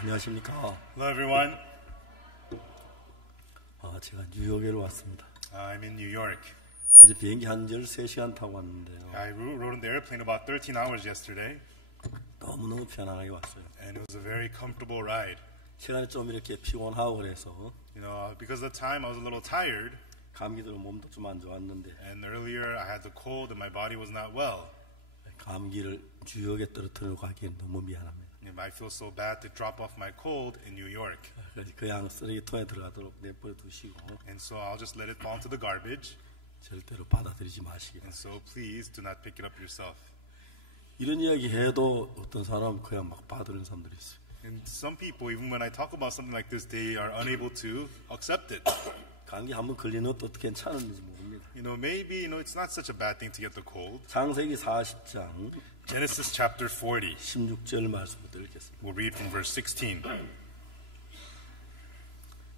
안녕하십니까. Hello everyone. 제가 뉴욕에로 왔습니다. I'm in New York. 어제 비행기 한 13시간 타고 왔는데요. I rode on the airplane about 13 hours yesterday, 너무너무 편안하게 왔어요. and it was a very comfortable ride. 시간이 좀 이렇게 피곤하고 그래서 You know, because of the time I was a little tired, 감기도 몸도 좀 안 좋았는데 and earlier I had the cold and my body was not well. 감기를 뉴욕에 떨어뜨리고 가기엔 너무 미안합니다. And I feel so bad to drop off my cold in New York. 그래서 그냥 쓰레기통에 들어가도록 내버려 두시고 And so I'll just let it fall into the garbage, 절대로 받아들이지 마시기 and 바랍니다. so please do not pick it up yourself. 이런 이야기 해도 어떤 사람은 그냥 막 받아들이는 사람들이 있어요. And some people, even when I talk about something like this, they are unable to accept it. 감기 한번 걸리는 것도 어떻게 괜찮은지 모릅니다. You know, maybe, it's not such a bad thing to get the cold. 창세기 40장 Genesis chapter 40. 16절 말씀부터 읽겠습니다. We'll read from verse 16.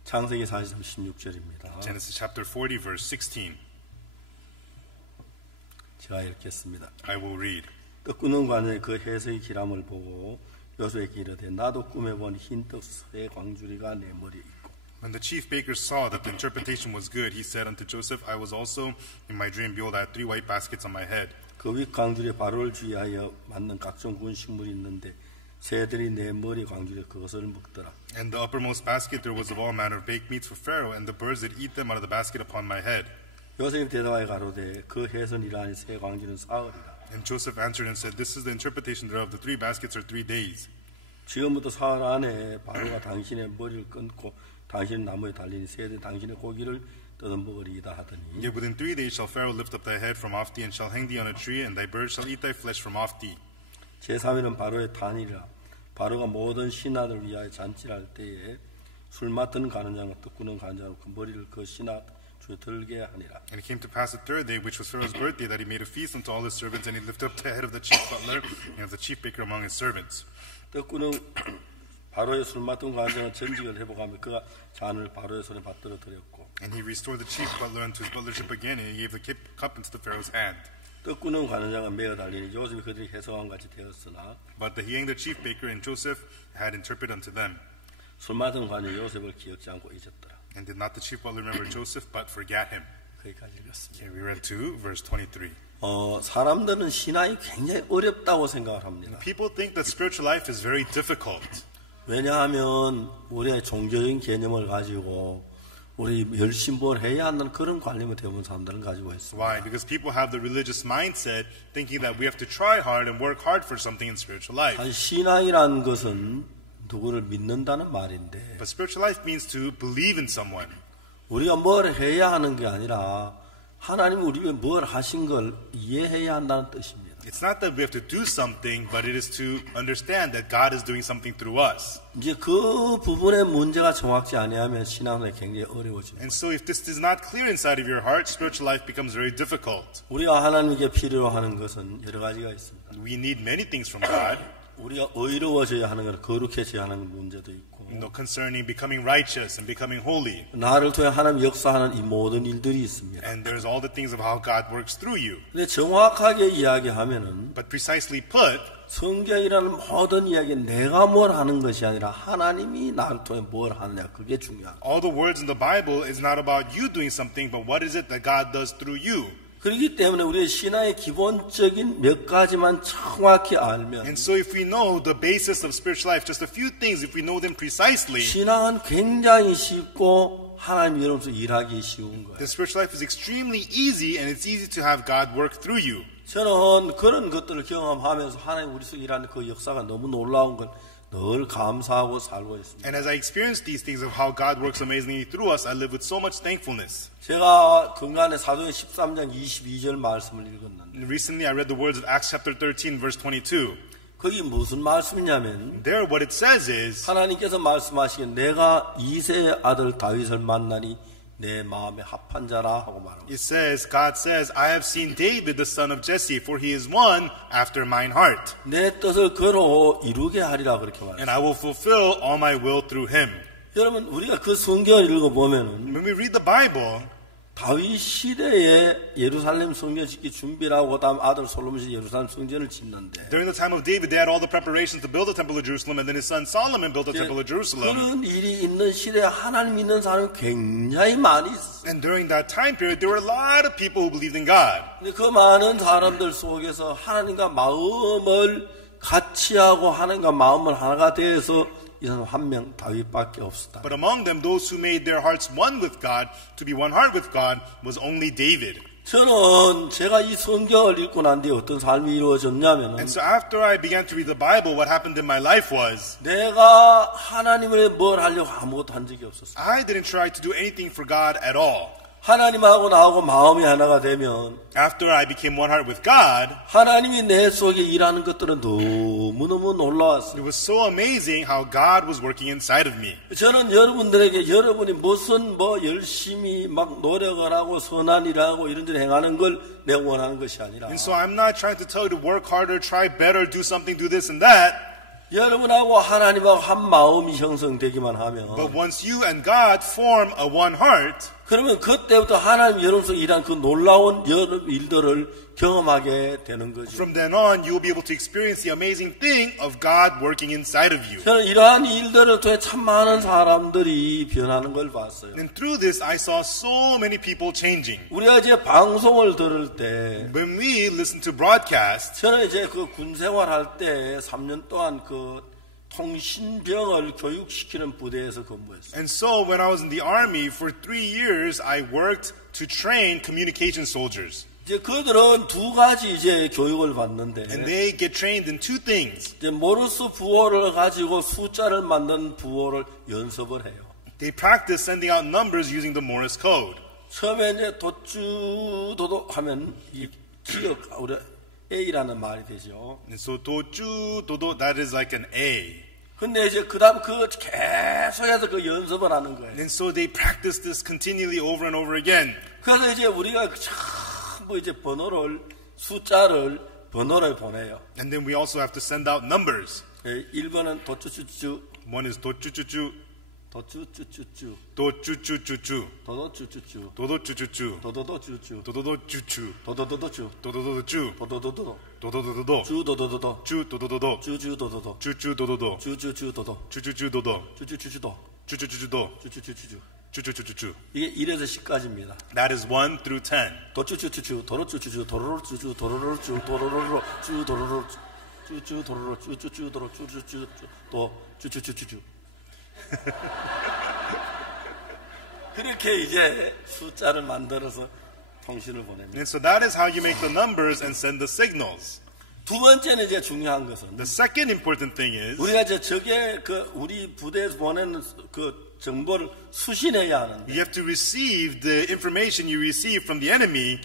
창세기 40장 16절입니다. Genesis chapter 40, verse 16. 제가 읽겠습니다. I will read. 떡 굽는 관에 그 해석의 기람을 보고 요셉에게 이르되 나도 꿈에 본 흰떡 새 광주리가 내 머리에 있고. When the chief baker saw that the interpretation was good, he said unto Joseph, I was also in my dream, behold, I had 3 white baskets on my head. 그 윗 광주리에 바로를 주의하여 만든 각종 군 식물이 있는데 새들이 내 머리 광주리에 그것을 먹더라. And the uppermost basket there was of all manner of baked meats for Pharaoh, and the birds did eat them out of the basket upon my head. 요셉이 대답하여 가로되 그 해선이라니 새 광주리는 사흘이라. And Joseph answered and said, This is the interpretation thereof. The 3 baskets are 3 days. 지금부터 사흘 안에 바로가 당신의 머리를 끊고 당신의 나무에 달리니 새들이 당신의 고기를 뜯어먹으리이다 하더니 Yet within 3 days shall Pharaoh lift up thy head from off thee, and shall hang thee on a tree, and thy birds shall eat thy flesh from off thee. 제3일은 바로의 탄이라. 바로가 모든 신하들 위하여 잔치를 할 때에 술 맡은 가는 자가 떡 구는 가는 자로 그 머리를 그 신하 주에 들게 하니라. And it came to pass the 3rd day, which was Pharaoh's birthday, that he made a feast unto all his servants, and he lifted up the head of the chief butler and of the chief baker among his servants. 떡 구는 바로의 술 맡은 가는 자는 전직을 회복하며 그가 잔을 바로의 손에 받들어 드렸고. And he restored the chief butler unto his butlership again, and he gave the cup into the Pharaoh's hand. 떡 구는 가는 자가 매어 달리니 요셉이 그들이 해석한 같이 되었으나 But he and the chief baker and Joseph had interpreted unto them. 술 맡은 가는 요셉을 기억지 않고 잊었더라. And did not the chief butler remember Joseph, but forgat him. 거기까지 읽었습니다. Okay, we read to verse 23. 사람들은 신앙이 굉장히 어렵다고 생각을 합니다. People think that spiritual life is very difficult. 왜냐하면 우리의 종교적인 개념을 가지고 우리 열심히 뭘 해야 한다는 그런 관념을 대부분 사람들은 가지고 있습니다. Why? Because people have the religious mindset thinking that we have to try hard and work hard for something in spiritual life. 사실 신앙이라는 것은 누구를 믿는다는 말인데 But spiritual life means to believe in someone. 우리가 뭘 해야 하는 게 아니라 하나님이 우리 위해 뭘 하신 걸 이해해야 한다는 뜻입니다. It's not that we have to do something, but it is to understand that God is doing something through us. 이제 그 부분의 문제가 정확치 않으면 신앙생활이 굉장히 어려워집니다. And so if this is not clear inside of your heart, spiritual life becomes very difficult. 우리가 하나님께 필요로 하는 것은 여러 가지가 있습니다. We need many things from God. 우리가 의로워져야 하는 것, 거룩해져야 하는 문제도 있고 Concerning becoming righteous and becoming holy. 나를 통해 하나님 역사하는 이 모든 일들이 있습니다. And there's all the things of how God works through you. 근데 정확하게 이야기하면은 But precisely put, 성경이라는 모든 이야기는 내가 뭘 하는 것이 아니라 하나님이 나를 통해 뭘 하느냐 그게 중요합니다. all the words in the Bible is not about you doing something, but what is it that God does through you. 그렇기 때문에 우리의 신앙의 기본적인 몇 가지만 정확히 알면 And so if we know the basis of spiritual life, just a few things, if we know them precisely, 신앙은 굉장히 쉽고 하나님 여러분께서 일하기 쉬운 거예요. the spiritual life is extremely easy, and it's easy to have God work through you. 저는 그런 것들을 경험하면서 하나님 우리 속에 일하는 그 역사가 너무 놀라운 걸 늘 감사하고 살고 있습니다. And as I experience these things of how God works amazingly through us, I live with so much thankfulness. 제가 근간에 사도행 13장 22절 말씀을 읽었는데 And recently I read the words of Acts chapter 13, verse 22. 거기 무슨 말씀이냐면 There what it says is, 하나님께서 말씀하시기에 내가 이새의 아들 다윗을 만나니 내 마음에 합한 자라 하고 말합니다. it says, God says, I have seen David the son of Jesse, for he is one after mine heart. 내 뜻을 그로 이루게 하리라 그렇게 말합니다. And I will fulfill all my will through him. 여러분 우리가 그 성경을 읽어보면은 When we read the Bible, 다윗 시대에 예루살렘 성전 짓기 준비를 하고 그다음 아들 솔로몬이 예루살렘 성전을 짓는데 During the time of David, they had all the preparations to build the temple of Jerusalem, and then his son Solomon built the temple of Jerusalem. 그런 일이 있는 시대에 하나님 믿는 사람이 굉장히 많이 있었어요. And during that time period, there were a lot of people who believed in God. 근데 그 많은 사람들 속에서 하나님과 마음을 같이 하고 하나님과 마음을 하나가 되어서 이 사람 한 명 다윗밖에 없었다. But among them, those who made their hearts one with God, to be one heart with God, was only David. 저는 제가 이 성경을 읽고 난 뒤에 어떤 삶이 이루어졌냐면은 And so after I began to read the Bible, what happened in my life was 내가 하나님을 뭘 하려고 아무것도 한 적이 없었어요. I didn't try to do anything for God at all. 하나님하고 나하고 마음이 하나가 되면 After I became one heart with God, 하나님이 내 속에 일하는 것들은 너무너무 놀라웠어요. it was so amazing how God was working inside of me. 저는 여러분들에게 여러분이 무슨 열심히 막 노력을 하고 선한 일을 하고 이런 일 행하는 걸 내가 원하는 것이 아니라 And so I'm not trying to tell you to work harder, try better, do something, do this and that. 여러분하고 하나님하고 한 마음이 형성되기만 하면 But once you and God form a one heart, 그러면 그때부터 하나님 여러분 속에 일한 그 놀라운 여러 일들을 경험하게 되는 거죠. from then on, you will be able to experience the amazing thing of God working inside of you. 저는 이러한 일들을 통해 참 많은 사람들이 변하는 걸 봤어요. And through this, I saw so many people changing. 우리가 이제 방송을 들을 때 When we listen to broadcasts, 저는 이제 그 군 생활할 때 3년 동안 그 통신병을 교육시키는 부대에서 근무했어요. and so when I was in the army for 3 years, I worked to train communication soldiers. 이제 그들은 두 가지 이제 교육을 받는데 And they get trained in two things. 이제 모르스 부호를 가지고 숫자를 만든 부호를 연습을 해요. They practice sending out numbers using the Morse code. 처음에 이제 도쭈도도 하면 이 기억 우리 A라는 말이 되죠. And so 도주 도도, that is like an A. 근데 이제 그다음 그 계속해서 그 연습을 하는 거예요. And so they practice this continually over and over again. 그래서 이제 우리가 전부 이제 숫자를 번호를 보내요. And then we also have to send out numbers. 1번은 도쭈쭈쭈, One is 도쭈쭈쭈, 도쭈쭈쭈쭈, 도쭈쭈쭈쭈, 도도쭈쭈쭈, 도도쭈쭈쭈, 도도도쭈쭈, 도도도쭈쭈, 도도도도쭈, 도도도도쭈, 도도도도, 도도도도도, 주도도도도, 쭈도도도, 주주도도도, 쭈쭈도도도, 주주주도도, 쭈쭈쭈도도, 주주주주도, 쭈쭈쭈쭈도, 주주주주주. 쭈쭈쭈쭈쭈. 이게 1에서 10까지입니다. That is 1 through 10. 도쭈쭈쭈쭈, 도로쭈쭈쭈, 도로로쭈쭈, 도로로쭈, 도로로로, 쭈, 도로로, 쭈쭈, 도로로, 쭈쭈쭈, 도로, 쭈쭈쭈, 도, 쭈쭈쭈쭈쭈. 그렇게 이제 숫자를 만들어서 통신을 보냅니다. And so that is how you make the numbers and send the signals. 두 번째는 이제 중요한 것은 The second important thing is 우리가 이제 저게 그 우리 부대에서 보내는 그 정보를 수신해야 하는데 you have to receive the information you receive from the enemy.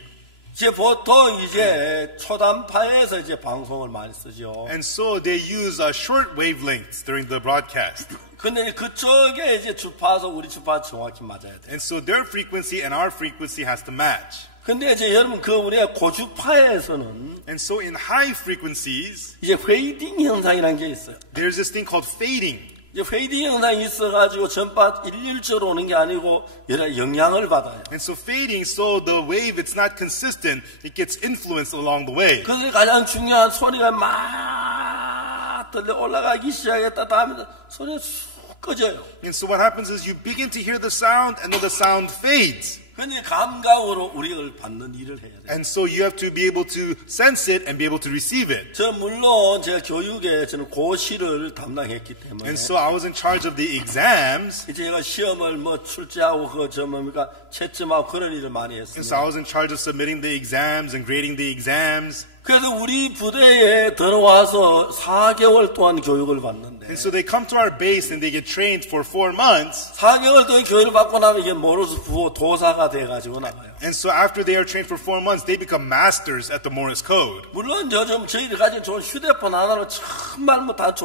이제 보통 이제 초단파에서 이제 방송을 많이 쓰죠. And so they use short wavelengths during the broadcast. 근데 그쪽에 이제 주파수 우리 주파수 정확히 맞아야 돼. And so their frequency and our frequency has to match. 근데 이제 여러분 그 우리가 고주파에서는 And so in high frequencies, 이제 페이딩 현상이라는 게 있어요. there's this thing called fading. 이제 페이딩 현상이 있어가지고 전파 일률적으로 오는 게 아니고 여러 영향을 받아요. And so fading, so the wave, it's not consistent. It gets influenced along the way. 그래서 가장 중요한 소리가 막 들려 올라가기 시작했다. 다음에 소리가 쑥 꺼져요. And so what happens is you begin to hear the sound and then the sound fades. 근데 감각으로 우리를 받는 일을 해야 돼요. And so you have to be able to sense it and be able to receive it. 저 물론 제가 교육에 저는 고시를 담당했기 때문에 And so I was in charge of the exams. 이제 제가 시험을 뭐 출제하고 뭡니까 채점하고 그런 일을 많이 And so 했습니다. I was in charge of submitting the exams and grading the exams. 그래서 우리 부대에 들어와서 4개월 동안 교육을 받는데 And so they come to our base and they get trained for 4 months. 4개월 동안 교육을 받고 나면 이게 모르스 부호 도사가 돼가지고 나가요. And so after they are trained for 4 months, they become masters at the Morse code. 물론 요즘 저희들이 가진 좋은 휴대폰 하나로 정말 뭐 다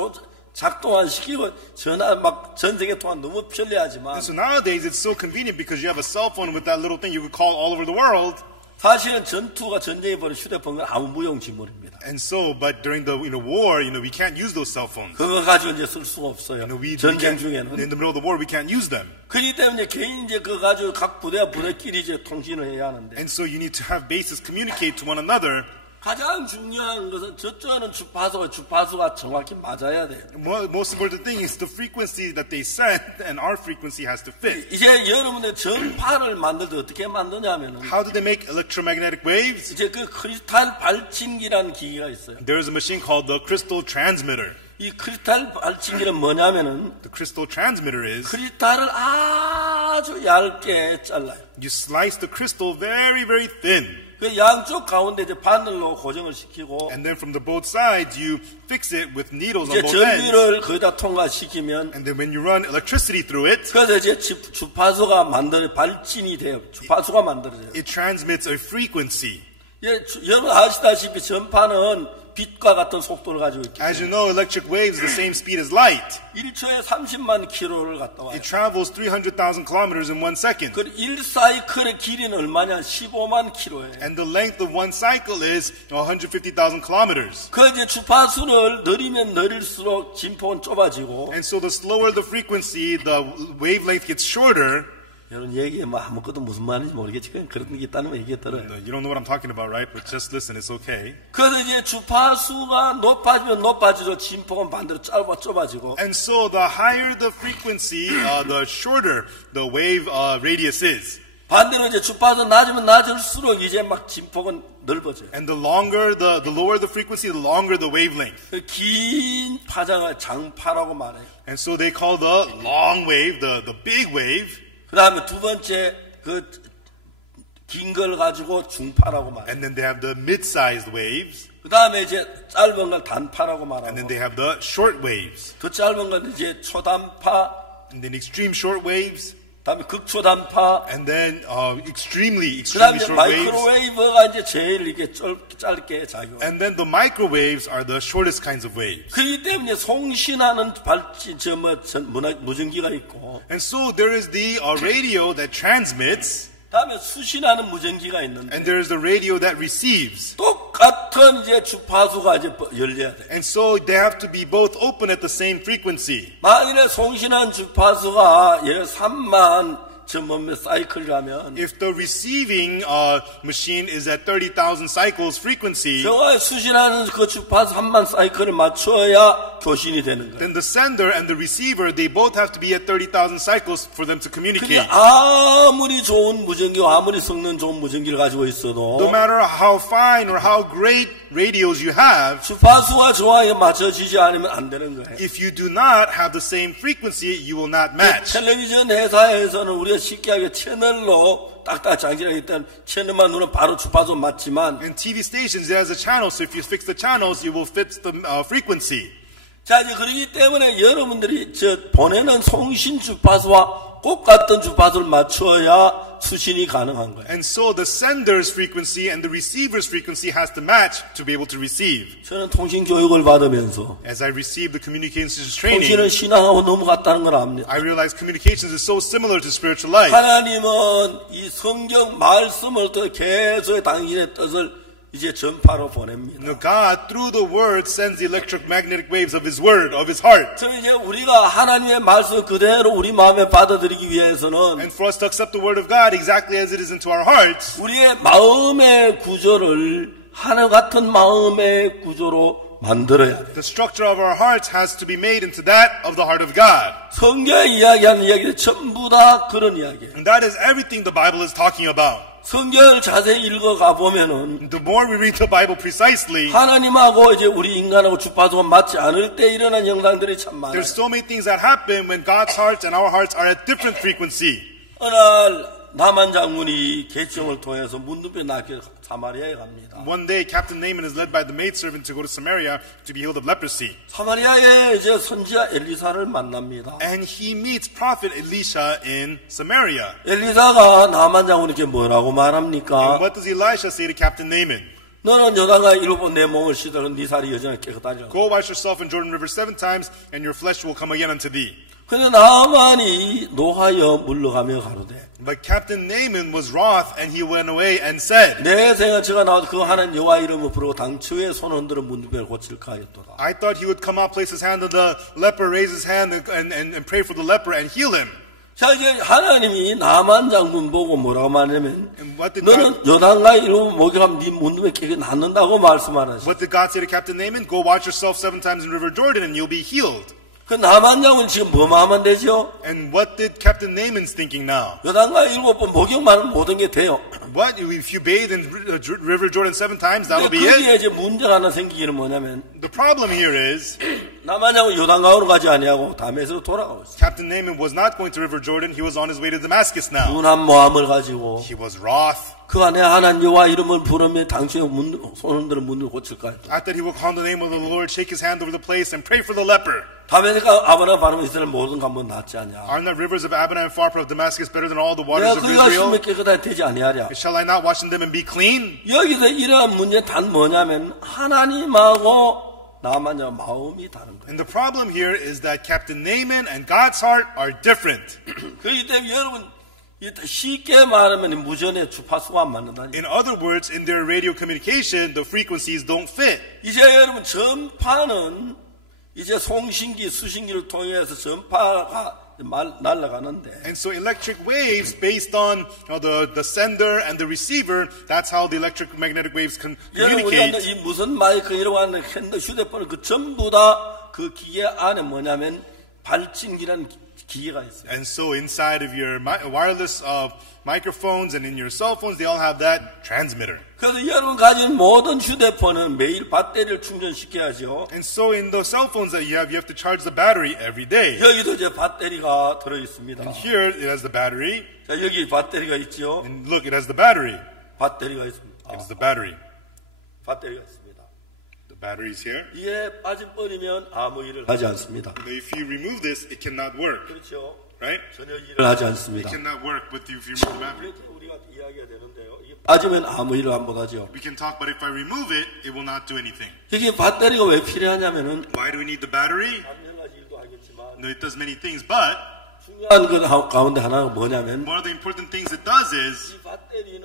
작동 안 시키고 전화 막 전 세계 통화 너무 편리하지만 And so nowadays it's so convenient because you have a cell phone with that little thing you could call all over the world. 사실은 전쟁이 벌인 휴대폰은 아무 무용지물입니다. And so, but during the war, we can't use those cell phones. 그거 가지고 이제 쓸 수가 없어요. 전쟁 중에는. In the middle of the war, we can't use them. 그렇기 때문에 개인 이제 그거 가지고 각 부대끼리 이제 통신을 해야 하는데. And so you need to have bases communicate to one another. 가장 중요한 것은 저쪽에는 주파수가 정확히 맞아야 돼요. Most important thing is the frequency that they send, and our frequency has to fit. 이제 여러분들 전파를 만들 때 어떻게 만드냐면은. How do they make electromagnetic waves? 이제 그 크리스탈 발진기라는 기기가 있어요. There is a machine called the crystal transmitter. 이 크리스탈 발진기는 뭐냐면은. The crystal transmitter is. 크리스탈을 아주 얇게 잘라요. You slice the crystal very, very thin. 그 양쪽 가운데 이제 바늘로 고정을 시키고. And then from the both sides, you fix it with needles on 이제 both ends. 전기를 거기다 통과시키면. And then when you run electricity through it, 그래서 이제 주파수가 발진이 돼요. 주파수가 만들어져요. it transmits a frequency. 예, 여러분 아시다시피 전파는 빛과 같은 속도를 가지고 있기 As you 때문에 know, electric waves are the same speed as light. 1초에 30만 킬로를 갔다 와요. It travels 300,000 kilometers in 1 second. 그 1사이클의 길이는 얼마냐? 15만 킬로예요. And the length of one cycle is 150,000 kilometers. 그 이제 주파수를 느리면 느릴수록 진폭은 좁아지고. And so the slower the frequency, the wavelength gets shorter. 여러분 얘기에 뭐 아무것도 무슨 말인지 모르겠지만 그런 게 있다는 거 얘기해 들어요. You don't know what I'm talking about, right? But just listen, it's okay. 그래서 이제 주파수가 높아지면 높아지고 진폭은 반대로 좁아지고. And so the higher the frequency, the shorter the wave radius is. 반대로 이제 주파수 낮으면 낮을수록 이제 막 진폭은 넓어져요. And the lower the frequency, the longer the wavelength. 그 긴 파장을 장파라고 말해요. And so they call the long wave, the big wave. 그 다음에 두 번째 그 긴 걸 가지고 중파라고 말해요. And then they have the mid-sized waves. 그 다음에 이제 짧은 걸 단파라고 말하고. And then they have the short waves. 더 짧은 건 이제 초단파. And then extreme short waves. 그다음에 극초단파. And then extremely 그다음에 short waves. 마이크로웨이브가 이제 제일 이게 짧게 작용. And then the microwaves are the shortest kinds of waves. 그렇기 때문에 송신하는 무전기가 있고. And so there is the radio that transmits. 다음에 수신하는 무전기가 있는데. And there is the radio that receives. 똑같은 이제 주파수가 이제 열려야 돼. And so they have to be both open at the same frequency. 만일에 송신한 주파수가 3만 사이클이라면 if the receiving machine is at 30,000 cycles frequency, 저와 수신하는 그 주파수 3만 사이클을 맞춰야 교신이 되는 거예요. then the sender and the receiver, they both have to be at 30,000 cycles for them to communicate. 아무리 좋은 무전기와 아무리 성능 좋은 무전기를 가지고 있어도 no matter how fine or how great radios you have, 주파수와 정확하게 맞춰지지 않으면 안 되는 거예요. if you do not have the same frequency, you will not match. 텔레비전 회사에서는 우리가 쉽게 하게 채널로 딱딱 장치하기 때문에 채널만 누르면 바로 주파수 맞지만 In TV stations, it has a channel, so if you fix the channels, you will fit the frequency. 자, 이제 그렇기 때문에 여러분들이 보내는 송신 주파수와 똑같은 주파수를 맞춰야 수신이 가능한 거예요. And so the sender's frequency and the receiver's frequency has to match to be able to receive. 저는 통신 교육을 받으면서 As I received the communications training, 통신은 신앙하고 너무 같다는 걸 압니다. I realized communications is so similar to spiritual life. 하나님은 이 성경 말씀을 또 계속 당신의 뜻을 이제 전파로 보냅니다. No, God, through the word, sends the electromagnetic waves of His word, of His heart. 그럼 이제 우리가 하나님의 말씀 그대로 우리 마음에 받아들이기 위해서는 And for us to accept the word of God exactly as it is into our hearts, 우리의 마음의 구조를 하늘 같은 마음의 구조로 만들어야 돼요. the structure of our hearts has to be made into that of the heart of God. 성경에 이야기하는 이야기들 전부 다 그런 이야기예요. And that is everything the Bible is talking about. 성경을 자세히 읽어가 보면은 The more we read the Bible precisely, 하나님하고 이제 우리 인간하고 주파수가 맞지 않을 때 일어난 현상들이 참 많아요. there's so many things that happen when God's hearts and our hearts are at different frequency. 어느 날 나만 장군이 계정을 통해서 문둥병 낫게 사마리아에 갑니다. One day, Captain Naaman is led by the maidservant to go to Samaria to be healed of leprosy. 사마리아에 이제 선지자 엘리사를 만납니다. And he meets prophet Elisha in Samaria. 엘리사가 나만 장군에게 뭐라고 말합니까? And what does Elisha say to Captain Naaman? 너는 요단강 7번 내 몸을 씻어 네 살이 여전히 깨끗하리라. Go wash yourself in Jordan River 7 times, and your flesh will come again unto thee. 근데 나만이 노하여 물러가며 가로되 But Captain Naaman was wroth, and he went away and said, 내 생각 제가 나와서 그 하나님 여호와 이름을 부르고 당초에 손 흔들어 문둥병을 고칠까 하였도다. I thought he would come out, place his hand on the leper, raise his hand, and pray for the leper and heal him. 자, 이제 하나님이 나만 장군 보고 뭐라고 말하냐면 And what did 너는 요단강 이름을 목욕하면 네 문둥병 깨게 낫는다고 말씀하셨어요. What did God say to Captain Naaman? Go wash yourself 7 times in River Jordan, and you'll be healed. 그 나만 장군 지금 뭐만 하면 되죠? And what did Captain Naaman's thinking now? 요단강 7번 목욕만 하면 모든 게 돼요. What? If you bathe in River Jordan 7 times, that'll 근데 be it? 거기에 이제 문제가 하나 생기기는 뭐냐면 The problem here is 나만 장군 요단강으로 가지 아니하고 다메섹으로 돌아가고 있어요. Captain Naaman was not going to River Jordan. He was on his way to Damascus now. 둔한 모함을 가지고 He was wroth. 그 안에 하나님 여호와 이름을 부르며 당초에 손 흔들어 문을 고칠까요? After he will call the name of the Lord, shake his hand over the place, and pray for the leper. 다메섹과 아브라함 바르면 이스라엘 모든 강문 낫지 않냐? Aren't the rivers of Abbana and Pharpar of Damascus better than all the waters 내가 of 그가 Israel? 심히 깨끗하게 되지 아니하랴? Shall I not wash in them and be clean? 여기서 이러한 문제 단 뭐냐면 하나님하고 나만의 마음이 다른 거예요. And the problem here is that Captain Naaman and God's heart are different. 그렇기 때문에 여러분 쉽게 말하면 무전의 주파수가 안 맞는다니. In other words, in their radio communication, the frequencies don't fit. 이제 여러분 전파는 이제 송신기, 수신기를 통해서 전파가 날아가는데. And so electric waves based on the sender and the receiver, that's how the electromagnetic waves can 여러분 우리가 communicate. 이 무슨 마이크 이러고 하는 핸드 휴대폰을 그 전부 다 그 기계 안에 뭐냐면 발진기라는 기계가 있어요. And so inside of your wireless microphones and in your cell phones, they all have that transmitter. 그래서 여러분 가진 모든 휴대폰은 매일 배터리를 충전시켜야죠. And so in those cell phones that you have to charge the battery every day. 여기도 이제 배터리가 들어 있습니다. Here it has the battery. 자, 여기 배터리가 있죠. And look, it has the battery. 배터리가 있습니다. It is the battery. 배터리가 있습니다. The battery is here. 이에 빠져버리면 아무 일을 하지 않습니다. But if you remove this, it cannot work. 그렇죠. Right? 전혀 일을 하지 It 않습니다. cannot work if you remove the battery. 이렇게 우리가 이야기가 되는데요. 이게 빠지면 아무 일을 안 못하죠. We can talk, but if I remove it, it will not do anything. 이게 배터리가 왜 필요하냐면은 Why do we need the battery? 몇 가지 일도 하겠지만 No, it does many things, but 중요한 것 가운데 하나가 뭐냐면 one of the important things it does is 이 배터리는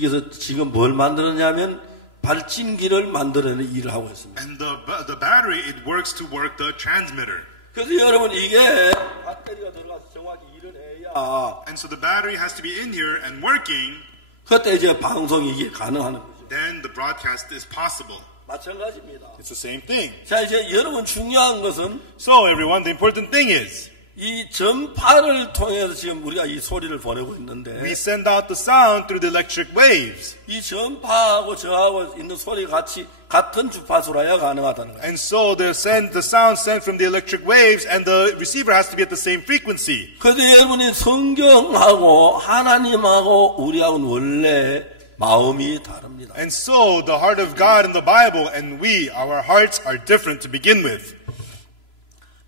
여기서 지금 뭘 만들었냐면 발진기를 만들어내는 일을 하고 있습니다. and the battery, it works to work the transmitter. 그래서 여러분 이게 배터리가 들어가서 정확히 일을 해야 And so the battery has to be in here and working, 그때 이제 방송이 이게 가능한 거죠. then the broadcast is possible. 마찬가지입니다. It's the same thing. 자 이제 여러분 중요한 것은 So everyone, the important thing is 이 전파를 통해서 지금 우리가 이 소리를 보내고 있는데 we send out the sound through the electric waves. 이 전파하고 저하고 있는 소리 같이 같은 주파수라야 가능하다는 거예요. And so the sound sent from the electric waves and the receiver has to be at the same frequency. 그래서 여러분이 성경하고 하나님하고 우리하고는 원래 마음이 다릅니다. And so the heart of God in the Bible and our hearts are different to begin with.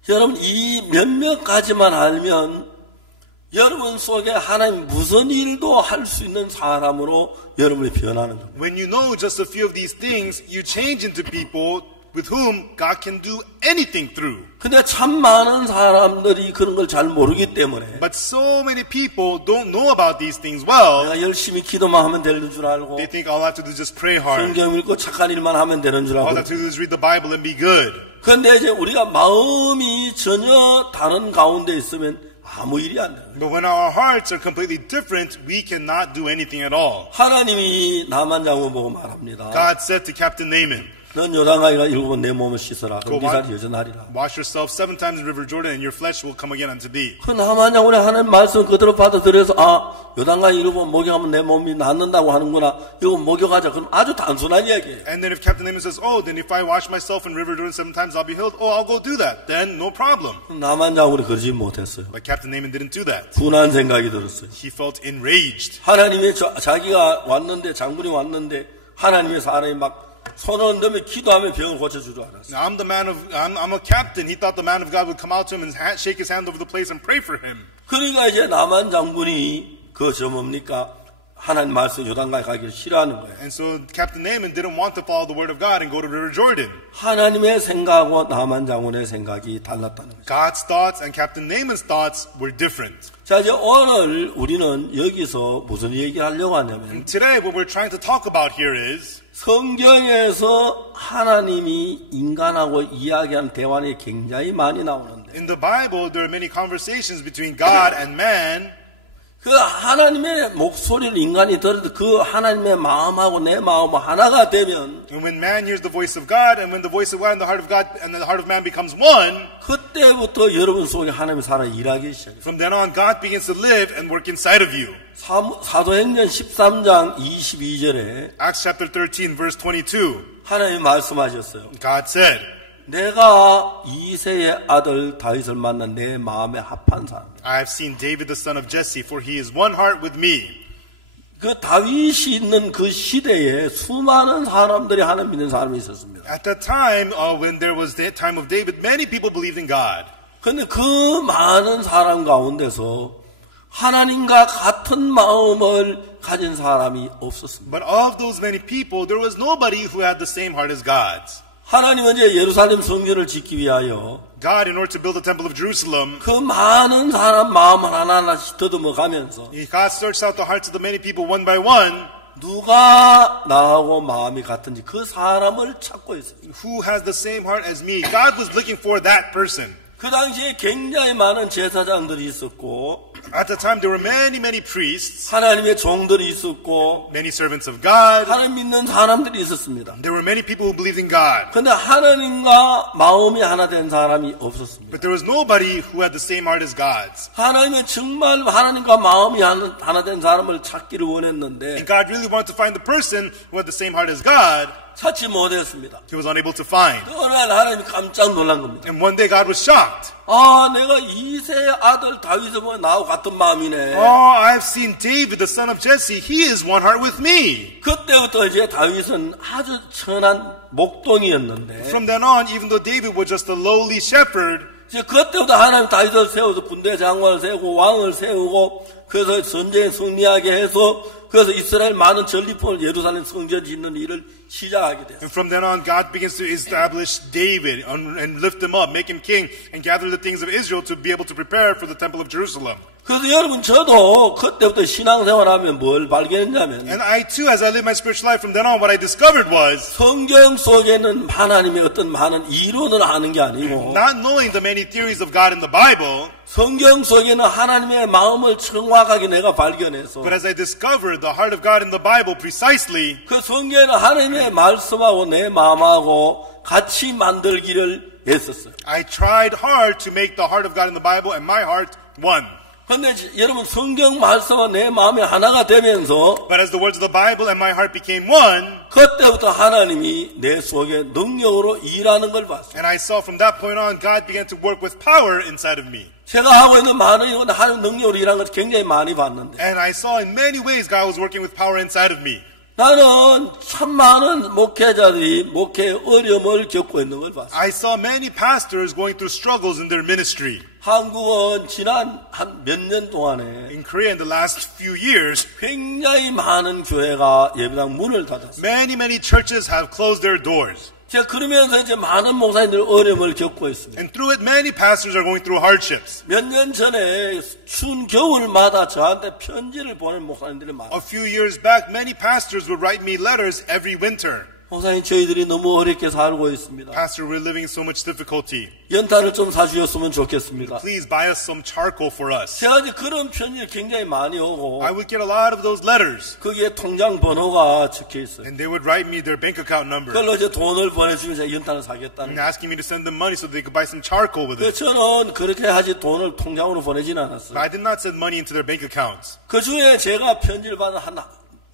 여러분 이 몇몇 가지만 알면 여러분 속에 하나님 무슨 일도 할 수 있는 사람으로 여러분이 변하는 겁니다. When you know just a few of these things, you change into people with whom God can do anything through. 근데 참 많은 사람들이 그런 걸 잘 모르기 때문에 But so many people don't know about these things well. 내가 열심히 기도만 하면 되는 줄 알고 They think all I have to do is just pray hard. 성경 읽고 착한 일만 하면 되는 줄 All 알고 I have to do is read the Bible and be good. 그런데 이제 우리가 마음이 전혀 다른 가운데 있으면 아무 일이 안 돼요. But when our hearts are completely different, we cannot do anything at all. 하나님이 나만 장군 보고 말합니다. God said to Captain Naaman, 넌 요단강이가 7번 내 몸을 씻어라. 그럼 Go 네 on. 살이 여전하리라. wash yourself 7 times in River Jordan and your flesh will come again unto thee. 그 나만 장군이 하는 말씀 그대로 받아들여서 요단강 7번 목욕하면 내 몸이 낫는다고 하는구나. 이거 목욕하자. 그럼 아주 단순한 이야기예요. And then if Captain Naaman says, oh, then if I wash myself in River Jordan 7 times, I'll be healed. Oh, I'll go do that. Then no problem. 나만 장군이 그러지 못했어요. But Captain Naaman didn't do that. 분한 생각이 들었어요. He felt enraged. 하나님의 자기가 왔는데 장군이 왔는데 하나님의 사람이 막 손을 흔들며 기도하며 병을 고쳐줄 줄 알았어요. Now, I'm a captain. He thought the man of God would come out to him and shake his hand over the place and pray for him. 그러니까 이제 나만 장군이 뭡니까? 하나님 말씀 요단강에 가기를 싫어하는 거예요. And so Captain Naaman didn't want to follow the word of God and go to River Jordan. 하나님의 생각하고 나만 장군의 생각이 달랐다는 거죠. God's thoughts and Captain Naaman's thoughts were different. 자, 이제 오늘 우리는 여기서 무슨 얘기를 하려고 하냐면 Today what we're trying to talk about here is 성경에서 하나님이 인간하고 이야기하는 대화가 굉장히 많이 나오는데 in the Bible there are many conversations between God and man. 그 하나님의 목소리를 인간이 들을 때 그 하나님의 마음하고 내 마음은 하나가 되면 And when man hears the voice of God and when the voice of God and the heart of God and the heart of man becomes one, 그때부터 여러분 속에 하나님이 살아 일하기 시작해요. from then on God begins to live and work inside of you. 사도행전 13장 22절에 Acts chapter 13 verse 22. 하나님이 말씀하셨어요. God said, 내가 이새의 아들 다윗을 만난 내 마음에 합한 사람. I have seen David the son of Jesse, for he is one heart with me. 그 다윗이 있는 그 시대에 수많은 사람들이 하나님 믿는 사람이 있었습니다. At that time, when there was the time of David, many people believed in God. 그런데 그 많은 사람 가운데서 하나님과 같은 마음을 가진 사람이 없었습니다. But of those many people, there was nobody who had the same heart as God's. 하나님은 이제 예루살렘 성전을 짓기 위하여 God, in order to build the temple of Jerusalem, 그 많은 사람 마음을 하나하나씩 더듬어 가면서 God searched out the hearts of the many people one by one. 누가 나하고 마음이 같은지 그 사람을 찾고 있습니다. Who has the same heart as me? God was looking for that person. 그 당시에 굉장히 많은 제사장들이 있었고 At the time, there were many priests, 하나님의 종들이 있었고 many servants of God. 하나님 믿는 사람들이 있었습니다. There were many people who believed in God. 그런데 하나님과 마음이 하나 된 사람이 없었습니다. But there was nobody who had the same heart as God's. 하나님은 정말 하나님과 마음이 하나 된 사람을 찾기를 원했는데 And God really wanted to find the person who had the same heart as God. 찾지 못했습니다. He was unable to find. 어느 날 하나님이 깜짝 놀란 겁니다. And one day God was shocked. 아, 내가 이새의 아들 다윗을 보면 나하고 같은 마음이네. Oh, I've seen David, the son of Jesse. He is one heart with me. 그때부터 이제 다윗은 아주 천한 목동이었는데 From then on, even though David was just a lowly shepherd, 이제 그때부터 하나님 다윗을 세워서 군대 장관을 세우고 왕을 세우고 그래서 전쟁에 승리하게 해서 그래서 이스라엘 많은 전리품을 예루살렘 성전 짓는 일을 시작하게 됐어요. and from then on, God begins to establish David and lift him up, make him king, and gather the things of Israel to be able to prepare for the temple of Jerusalem. 그래서 여러분 저도 그때부터 신앙생활하면 뭘 발견했냐면 And I too, as I lived my spiritual life, from then on, what I discovered was 성경 속에는 하나님의 어떤 많은 이론을 아는 게 아니고 not knowing the many theories of God in the Bible, 성경 속에는 하나님의 마음을 정확하게 내가 발견해서 but as I discovered the heart of God in the Bible precisely, 그 성경에는 하나님의 말씀하고 내 마음하고 같이 만들기를 했었어요. I tried hard to make the heart of God in the Bible and my heart one. 그런데 여러분 성경 말씀과 내 마음이 하나가 되면서 But as the words of the Bible and my heart became one, 그때부터 하나님이 내 속에 능력으로 일하는 걸 봤어요. and I saw from that point on, God began to work with power inside of me. 제가 하고 있는 많은 이건 하나님 능력으로 일하는 걸 굉장히 많이 봤는데 And I saw in many ways God was working with power inside of me. 나는 참 많은 목회자들이 목회 어려움을 겪고 있는 걸 봤어요. I saw many pastors going through struggles in their ministry. 한국은 지난 한 몇 년 동안에 In Korea, in the last few years, 굉장히 많은 교회가 예배당 문을 닫았어요. many churches have closed their doors. 제가 그러면서 이제 많은 목사님들 어려움을 겪고 있습니다. And through it, many pastors are going through hardships. 몇 년 전에 추운 겨울마다 저한테 편지를 보낸 목사님들이 많아요. A few years back, many pastors would write me letters every winter. 목사님 저희들이 너무 어렵게 살고 있습니다. Pastor, we're living in so much difficulty. 연탄을 좀 사주셨으면 좋겠습니다. Please buy us some charcoal for us. 제가 이제 그런 편지를 굉장히 많이 오고 I would get a lot of those letters. 거기에 통장 번호가 적혀 있어요. And they would write me their bank account number. 그걸로 이제 돈을 보내주면 제가 연탄을 사겠다는 And asking me to send them money so they could buy some charcoal with it. 저는 그렇게 하지 돈을 통장으로 보내진 But 않았어요. I did not send money into their bank accounts. 그 중에 제가 편지를 받은 한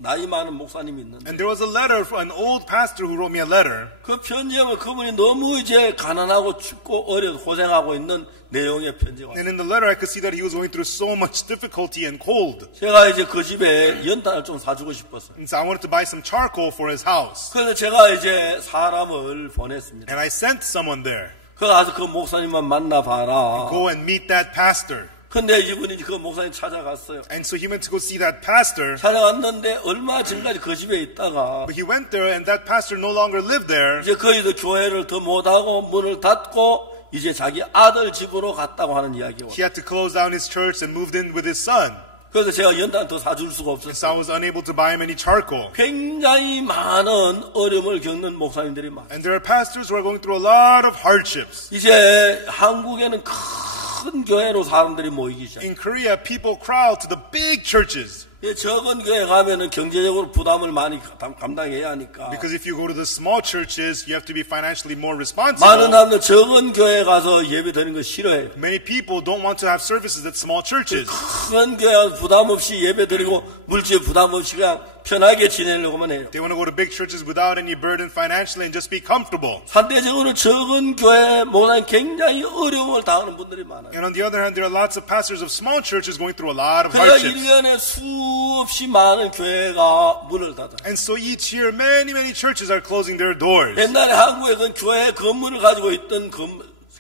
나이 많은 목사님이 있는데 And there was a letter from an old pastor who wrote me a letter. 그 편지에 그분이 너무 이제 가난하고 춥고 어려서 고생하고 있는 내용의 편지가 왔어요. And in the letter, I could see that he was going through so much difficulty and cold. 제가 이제 그 집에 연탄을 좀 사주고 싶었어요. And so I wanted to buy some charcoal for his house. 그래서 제가 이제 사람을 보냈습니다. And I sent someone there. 그 가서 그 목사님만 만나봐라. Go and meet that pastor. 근데 이분이 그 목사님 찾아갔어요. And so he went to go see that pastor. 찾아갔는데 얼마 전까지 그 집에 있다가 But he went there and that pastor no longer lived there. 이제 거기도 교회를 더 못하고 문을 닫고 이제 자기 아들 집으로 갔다고 하는 이야기가 He had to close down his church and moved in with his son. 그래서 제가 연단 더 사줄 수가 And so I 없었어요. was unable to buy him any charcoal. 굉장히 많은 어려움을 겪는 목사님들이 많아요. And there are pastors who are going through a lot of hardships. 이제 한국에는 큰 교회로 사람들이 모이기 시작해요. In Korea, people crowd to the big churches. 적은 교회 가면은 경제적으로 부담을 많이 감당해야 하니까. Because if you go to the small churches, you have to be financially more 많은 responsible. 사람들 적은 교회 가서 예배 드리는 거 싫어해요. Many people don't want to have services at small churches. 큰 교회 가서 부담 없이 예배 드리고 물질 부담 없이 그냥 편하게 지내려고만 해요. They want to go to big churches without any burden financially and just be comfortable. 상대적으로 적은 교회 목사님 굉장히 어려움을 당하는 분들이 많아요. And on the other hand, there are lots of pastors of small churches going through a lot of 그러니까 hardships. 1년에 수없이 많은 교회가 문을 닫아요. And so each year, many churches are closing their doors. 옛날에 한국에 그 교회 건물을 가지고 있던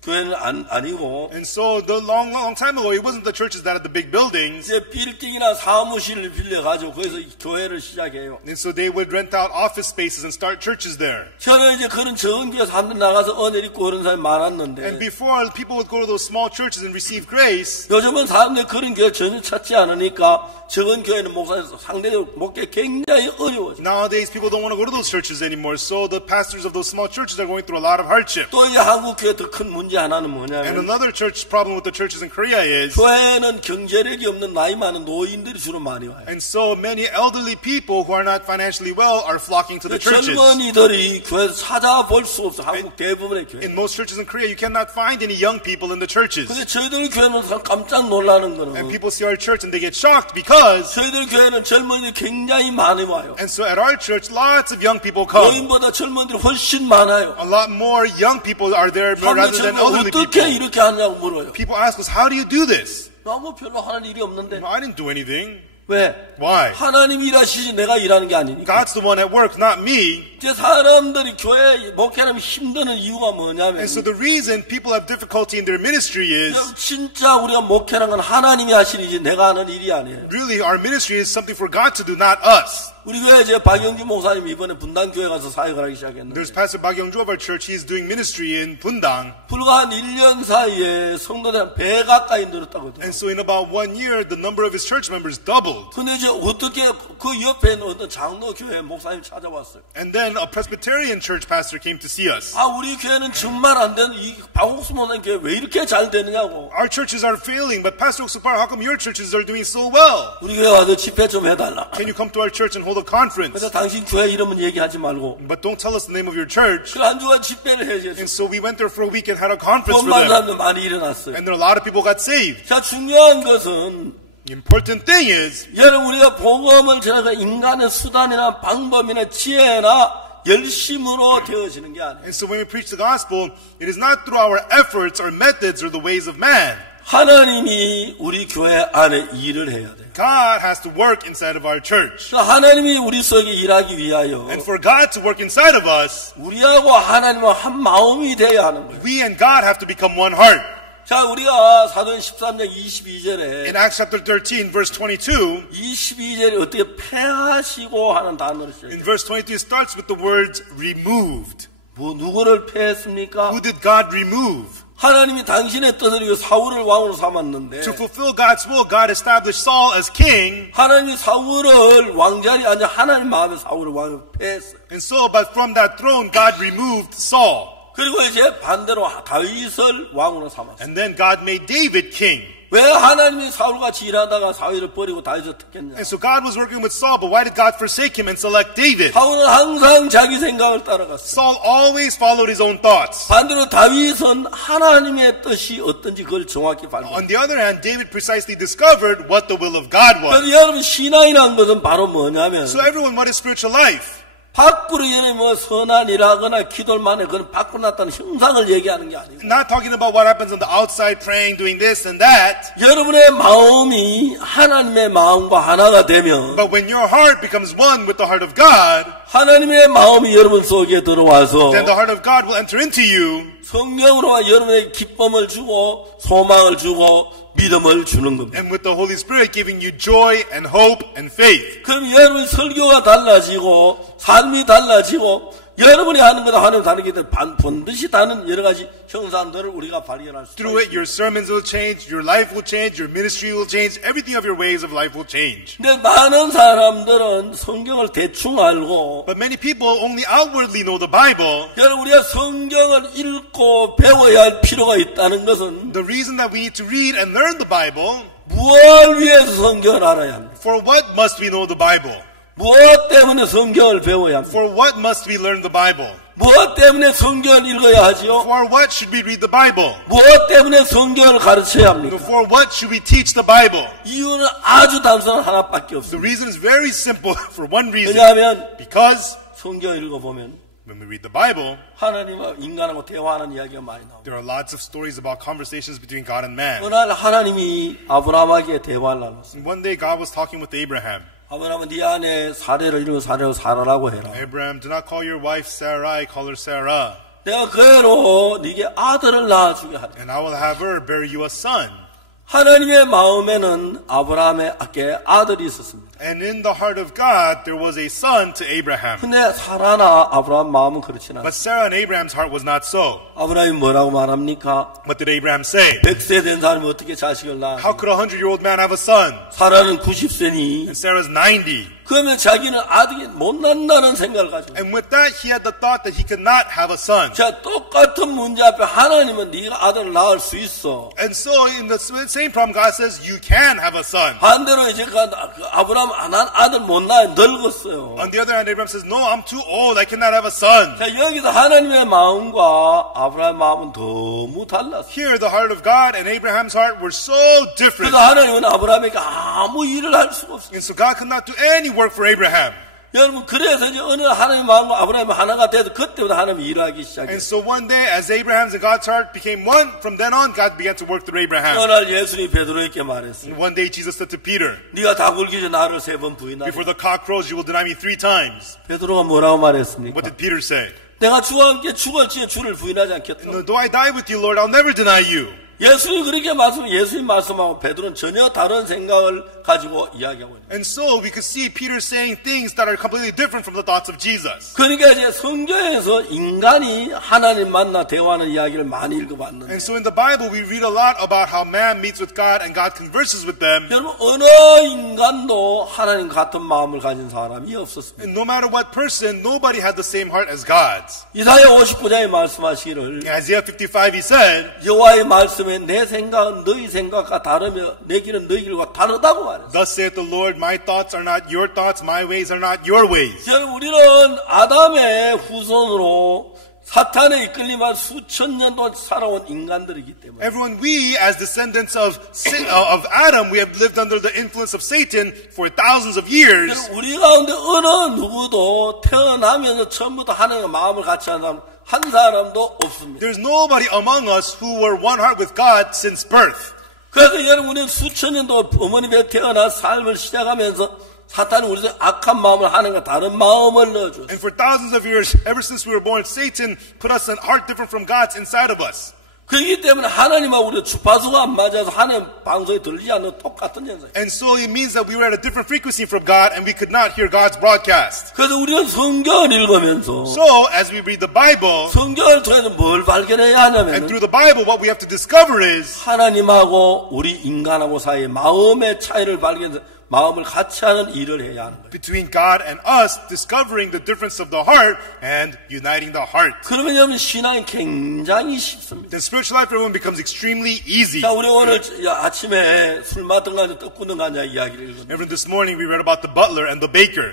교회는 아니고 And so the long time ago, it wasn't the churches that had the big buildings. 이제 빌딩이나 사무실을 빌려가지고 거기서 교회를 시작해요. And so they would rent out office spaces and start churches there. 저는 이제 그런 적은 교회 사람들 나가서 은혜를 입고 그런 사람이 And 많았는데 before, people would go to those small churches and receive grace. 요즘은 사람들이 그런 교회 전혀 찾지 않으니까 적은 교회는 목사님 상대적으로 목회 굉장히 어려워져요. Nowadays, people don't want to go to those churches anymore. So the pastors of those small churches are going through a lot of hardship. 또 이제 한국 교회 더 큰 문제 하나는 And 뭐냐면 another church problem with the churches in Korea is, 교회에는 경제력이 없는 나이 많은 노인들이 주로 많이 와요. and so many elderly people who are not financially well are flocking to the churches. 젊은이들이 교회에서 찾아볼 수 없어. 한국 대부분의 교회. In most churches in Korea, you cannot find any young people in the churches. 근데 저희들 교회는 깜짝 놀라는 And 거는 people see our church and they get shocked because, 저희들 교회는 젊은이들이 굉장히 많이 와요. and so at our church, lots of young people come. 노인보다 젊은이들이 훨씬 많아요. A lot more young people are there 한국 rather than 젊은이 elderly 어떻게 people. 이렇게 하냐고 물어요. People ask us, how do you do this? 나 뭐 별로 하는 일이 없는데. I didn't do anything. 왜? Why? 하나님 일하시지 내가 일하는 게 아니니까. God's the one at work, not me. 이제 사람들이 교회 목회하면 힘드는 이유가 뭐냐면 And so the reason people have difficulty in their ministry is, 진짜 우리가 목회하는 건 하나님이 하실 일이지 내가 하는 일이 아니에요. really our ministry is something for God to do, not us. 우리 교회 제 박영주 목사님 이번에 분당교회 가서 사역을 하기 시작했는데 There's Pastor Bak Young-ju of our church. He's doing ministry in Bundang. 불과 한 1년 사이에 성도들 한 100 가까이 늘었다거든요. And so in about 1 year, the number of his church members doubled. 근데 이제 어떻게 그 옆에 있는 어떤 장로교회 목사님 찾아왔어요. And then a Presbyterian church pastor came to see us. 아, 우리 교회는 정말 안 되는 이 박옥수 목사님 교회 왜 이렇게 잘 되느냐고. Our churches are failing, but Pastor Oksupar, how come your churches are doing so well? 우리 교회 와서 집회 좀 해달라. Can you come to our church and hold a conference? 근데 당신 교회 이름은 얘기하지 말고. But don't tell us the name of your church. 그 한 주간 집회를 해야지. And so we went there for a week and had a conference 돈 for 많은 them. 사람들 많이 일어났어요. And there a lot of people got saved. 자, 중요한 것은 The important thing is, 여러분 우리가 복음을 전하는 인간의 수단이나 방법이나 지혜나 열심으로 되어지는 게 아니에요. and so when we preach the gospel, it is not through our efforts or methods or the ways of man. 하나님이 우리 교회 안에 일을 해야 돼요. God has to work inside of our church. 하나님이 우리 속에 일하기 위하여 And for God to work inside of us, 우리하고 하나님은 한 마음이 되어야 하는 거예요. we and God have to become one heart. 자, 우리가 사도행 13장 22절에 In Acts chapter 13, verse 22, 22절에 어떻게 패하시고 하는 단어를 써요. in verse 22 starts with the words removed. 뭐 누구를 패했습니까? Who did God remove? 하나님이 당신의 뜻을 위해 사울을 왕으로 삼았는데 To fulfill God's will, God established Saul as king. 하나님이 사울을 왕자리 아니 하나님 마음에 사울을 왕으로 패했어요. And so, but from that throne, God removed Saul. 그리고 이제 반대로 다윗을 왕으로 삼았어요. And then God made David king. 왜 하나님이 사울같이 일하다가 사울을 버리고 다윗을 택했냐? And so God was working with Saul, but why did God forsake him and select David? 사울은 항상 자기 생각을 따라갔어요. Saul always followed his own thoughts. 반대로 다윗은 하나님의 뜻이 어떤지 그걸 정확히 발견했어요. On the other hand, David precisely discovered what the will of God was. 그래서 여러분 신앙이라는 것은 바로 뭐냐면 So everyone, what is spiritual life? 밖으로 얘네 뭐 선한 일하거나 기도를 만에 그런 밖으로 나타나는 형상을 얘기하는 게 아니고 Not talking about what happens on the outside, praying, doing this and that. 여러분의 마음이 하나님의 마음과 하나가 되면 But when your heart becomes one with the heart of God, 하나님의 마음이 여러분 속에 들어와서 then the heart of God will enter into you. 성령으로 여러분에게 기쁨을 주고 소망을 주고 믿음을 주는 겁니다. And with the Holy Spirit giving you joy and hope and faith. 그럼 여러분 설교가 달라지고 삶이 달라지고 여러분이 하는 것과 하나님 다르기 때문에 반드시 다른 여러 가지 형상들을 우리가 발견할 수 Through it, your sermons will change, your life will change, your ministry will change, everything of your ways of life will change. 근데 많은 사람들은 성경을 대충 알고 But many people only outwardly know the Bible. 여러분 우리가 성경을 읽고 배워야 할 필요가 있다는 것은 The reason that we need to read and learn the Bible, 무엇을 위해서 성경을 알아야 합니까? for what must we know the Bible? 무엇 때문에 성경을 배워야 합니까? For what must we learn the Bible? 무엇 때문에 성경을 읽어야 하지요? For what should we read the Bible? 무엇 때문에 성경을 가르쳐야 합니까? For what should we teach the Bible? 이유는 아주 단순한 하나밖에 The 없습니다. reason is very simple for one reason. 왜냐하면 Because 성경을 읽어보면 when we read the Bible, 하나님과 인간하고 대화하는 이야기가 많이 나옵니다. there are lots of stories about conversations between God and man. 어느 날 하나님이 아브라함에게 대화를 나눴어요. And one day God was talking with Abraham. 아브라함은 네 아내 사례를 이루면 사례로 살아라고 해라. Abraham, do not call your wife Sarai, call her Sarah. 내가 그애로 네게 아들을 낳아주게 하리. And I will have her bear you a son. 하나님의 마음에는 아브라함에게 아들이 있었습니다. And in the heart of God, there was a son to Abraham. 근데 사라나 아브라함 마음은 그렇지 않아요. But Sarah and Abraham's heart was not so. 아브라함이 뭐라고 말합니까? What did Abraham say? 100세 된 사람이 어떻게 자식을 낳아? How could a 100-year-old man have a son? 사라는 90세니 And Sarah's 90. 그러면 자기는 아들이 못 낳는다는 생각을 가지고 And with that, he had the thought that he could not have a son. 자, 똑같은 문제 앞에 하나님은 네가 아들을 낳을 수 있어. And so, in the same problem, God says, you can have a son. 반대로 이제 아브라함 난 아들 못 낳아 늙었어요. On the other hand, Abraham says, no, I'm too old. I cannot have a son. 자, 여기서 하나님의 마음과 아브라함의 마음은 너무 달랐어요. Here, the heart of God and Abraham's heart were so different. 그래서 하나님은 아브라함에게 아무 일을 할 수가 없어요. And so God could not do any work for Abraham. 여러분 그래서 이제 어느 하나님의 마음과 아브라함이 하나가 돼서 그때부터 하나님이 일하기 시작해요. And so one day, as Abraham's and God's heart became one, from then on, God began to work through Abraham. 어느 날 예수님이 베드로에게 말했어요. And one day, Jesus said to Peter, 네가 다 굴기 전에 나를 3번 부인하라. before the cock crows, you will deny me 3 times. 베드로가 뭐라고 말했습니까? What did Peter say? 내가 주와 함께 죽을지에 주를 부인하지 않겠다. Though I die with you, Lord, I'll never deny you. 예수님 그렇게 예수님 말씀하고 베드로는 전혀 다른 생각을 가지고 이야기하고 있는. And so we could see Peter saying things that are completely different from the thoughts of Jesus. 그러니까 이제 성경에서 인간이 하나님 만나 대화하는 이야기를 많이 읽어봤는데. And so in the Bible, we read a lot about how man meets with God and God converses with them. 여러분 어느 인간도 하나님 같은 마음을 가진 사람이 없었습니다. And no matter what person, nobody had the same heart as God's. 이사야 59장에 말씀하시기를 Isaiah 55, he said, 여호와의 말씀에 내 생각은 너희 생각과 다르며 내 길은 너희 길과 다르다고 말했어요. Thus saith the Lord, my thoughts are not your thoughts, my ways are not your ways. 여러분 우리는 아담의 후손으로 사탄에 이끌리만 수천 년 동안 살아온 인간들이기 때문에 Everyone, we as descendants of Adam, we have lived under the influence of Satan for thousands of years. 여러분, 우리 가운데 어느 누구도 태어나면서 처음부터 하나님과 마음을 같이 하는 사람 한 사람도 없습니다. There's nobody among us who were one heart with God since birth. 그래서 여러분 우리는 수천 년 동안 어머니 배에 태어나 삶을 시작하면서 사탄은 우리에게 악한 마음을 하는가 다른 마음을 넣어줬어요. And for thousands of years, ever since we were born, Satan put us in a heart different from God's inside of us. 그렇기 때문에 하나님하고 우리가 주파수가 안 맞아서 하나님 방송에 들리지 않는 똑같은 현상이에요. And so it means that we were at a different frequency from God and we could not hear God's broadcast. 그래서 우리는 성경을 읽으면서 So as we read the Bible, 성경을 통해서 뭘 발견해야 and 하냐면 through the Bible, what we have to discover is 하나님하고 우리 인간하고 사이의 마음의 차이를 발견해서 마음을 같이 하는 일을 해야 하는 거예요. between God and us, discovering the difference of the heart and uniting the heart. 그러면 여러분 신앙이 굉장히 쉽습니다. Then spiritual life for everyone becomes extremely easy. 자, 우리 오늘 아침에 술 마던 가냐 떡 굽는 가냐 이야기를 읽었는데 Remember this morning we read about the butler and the baker.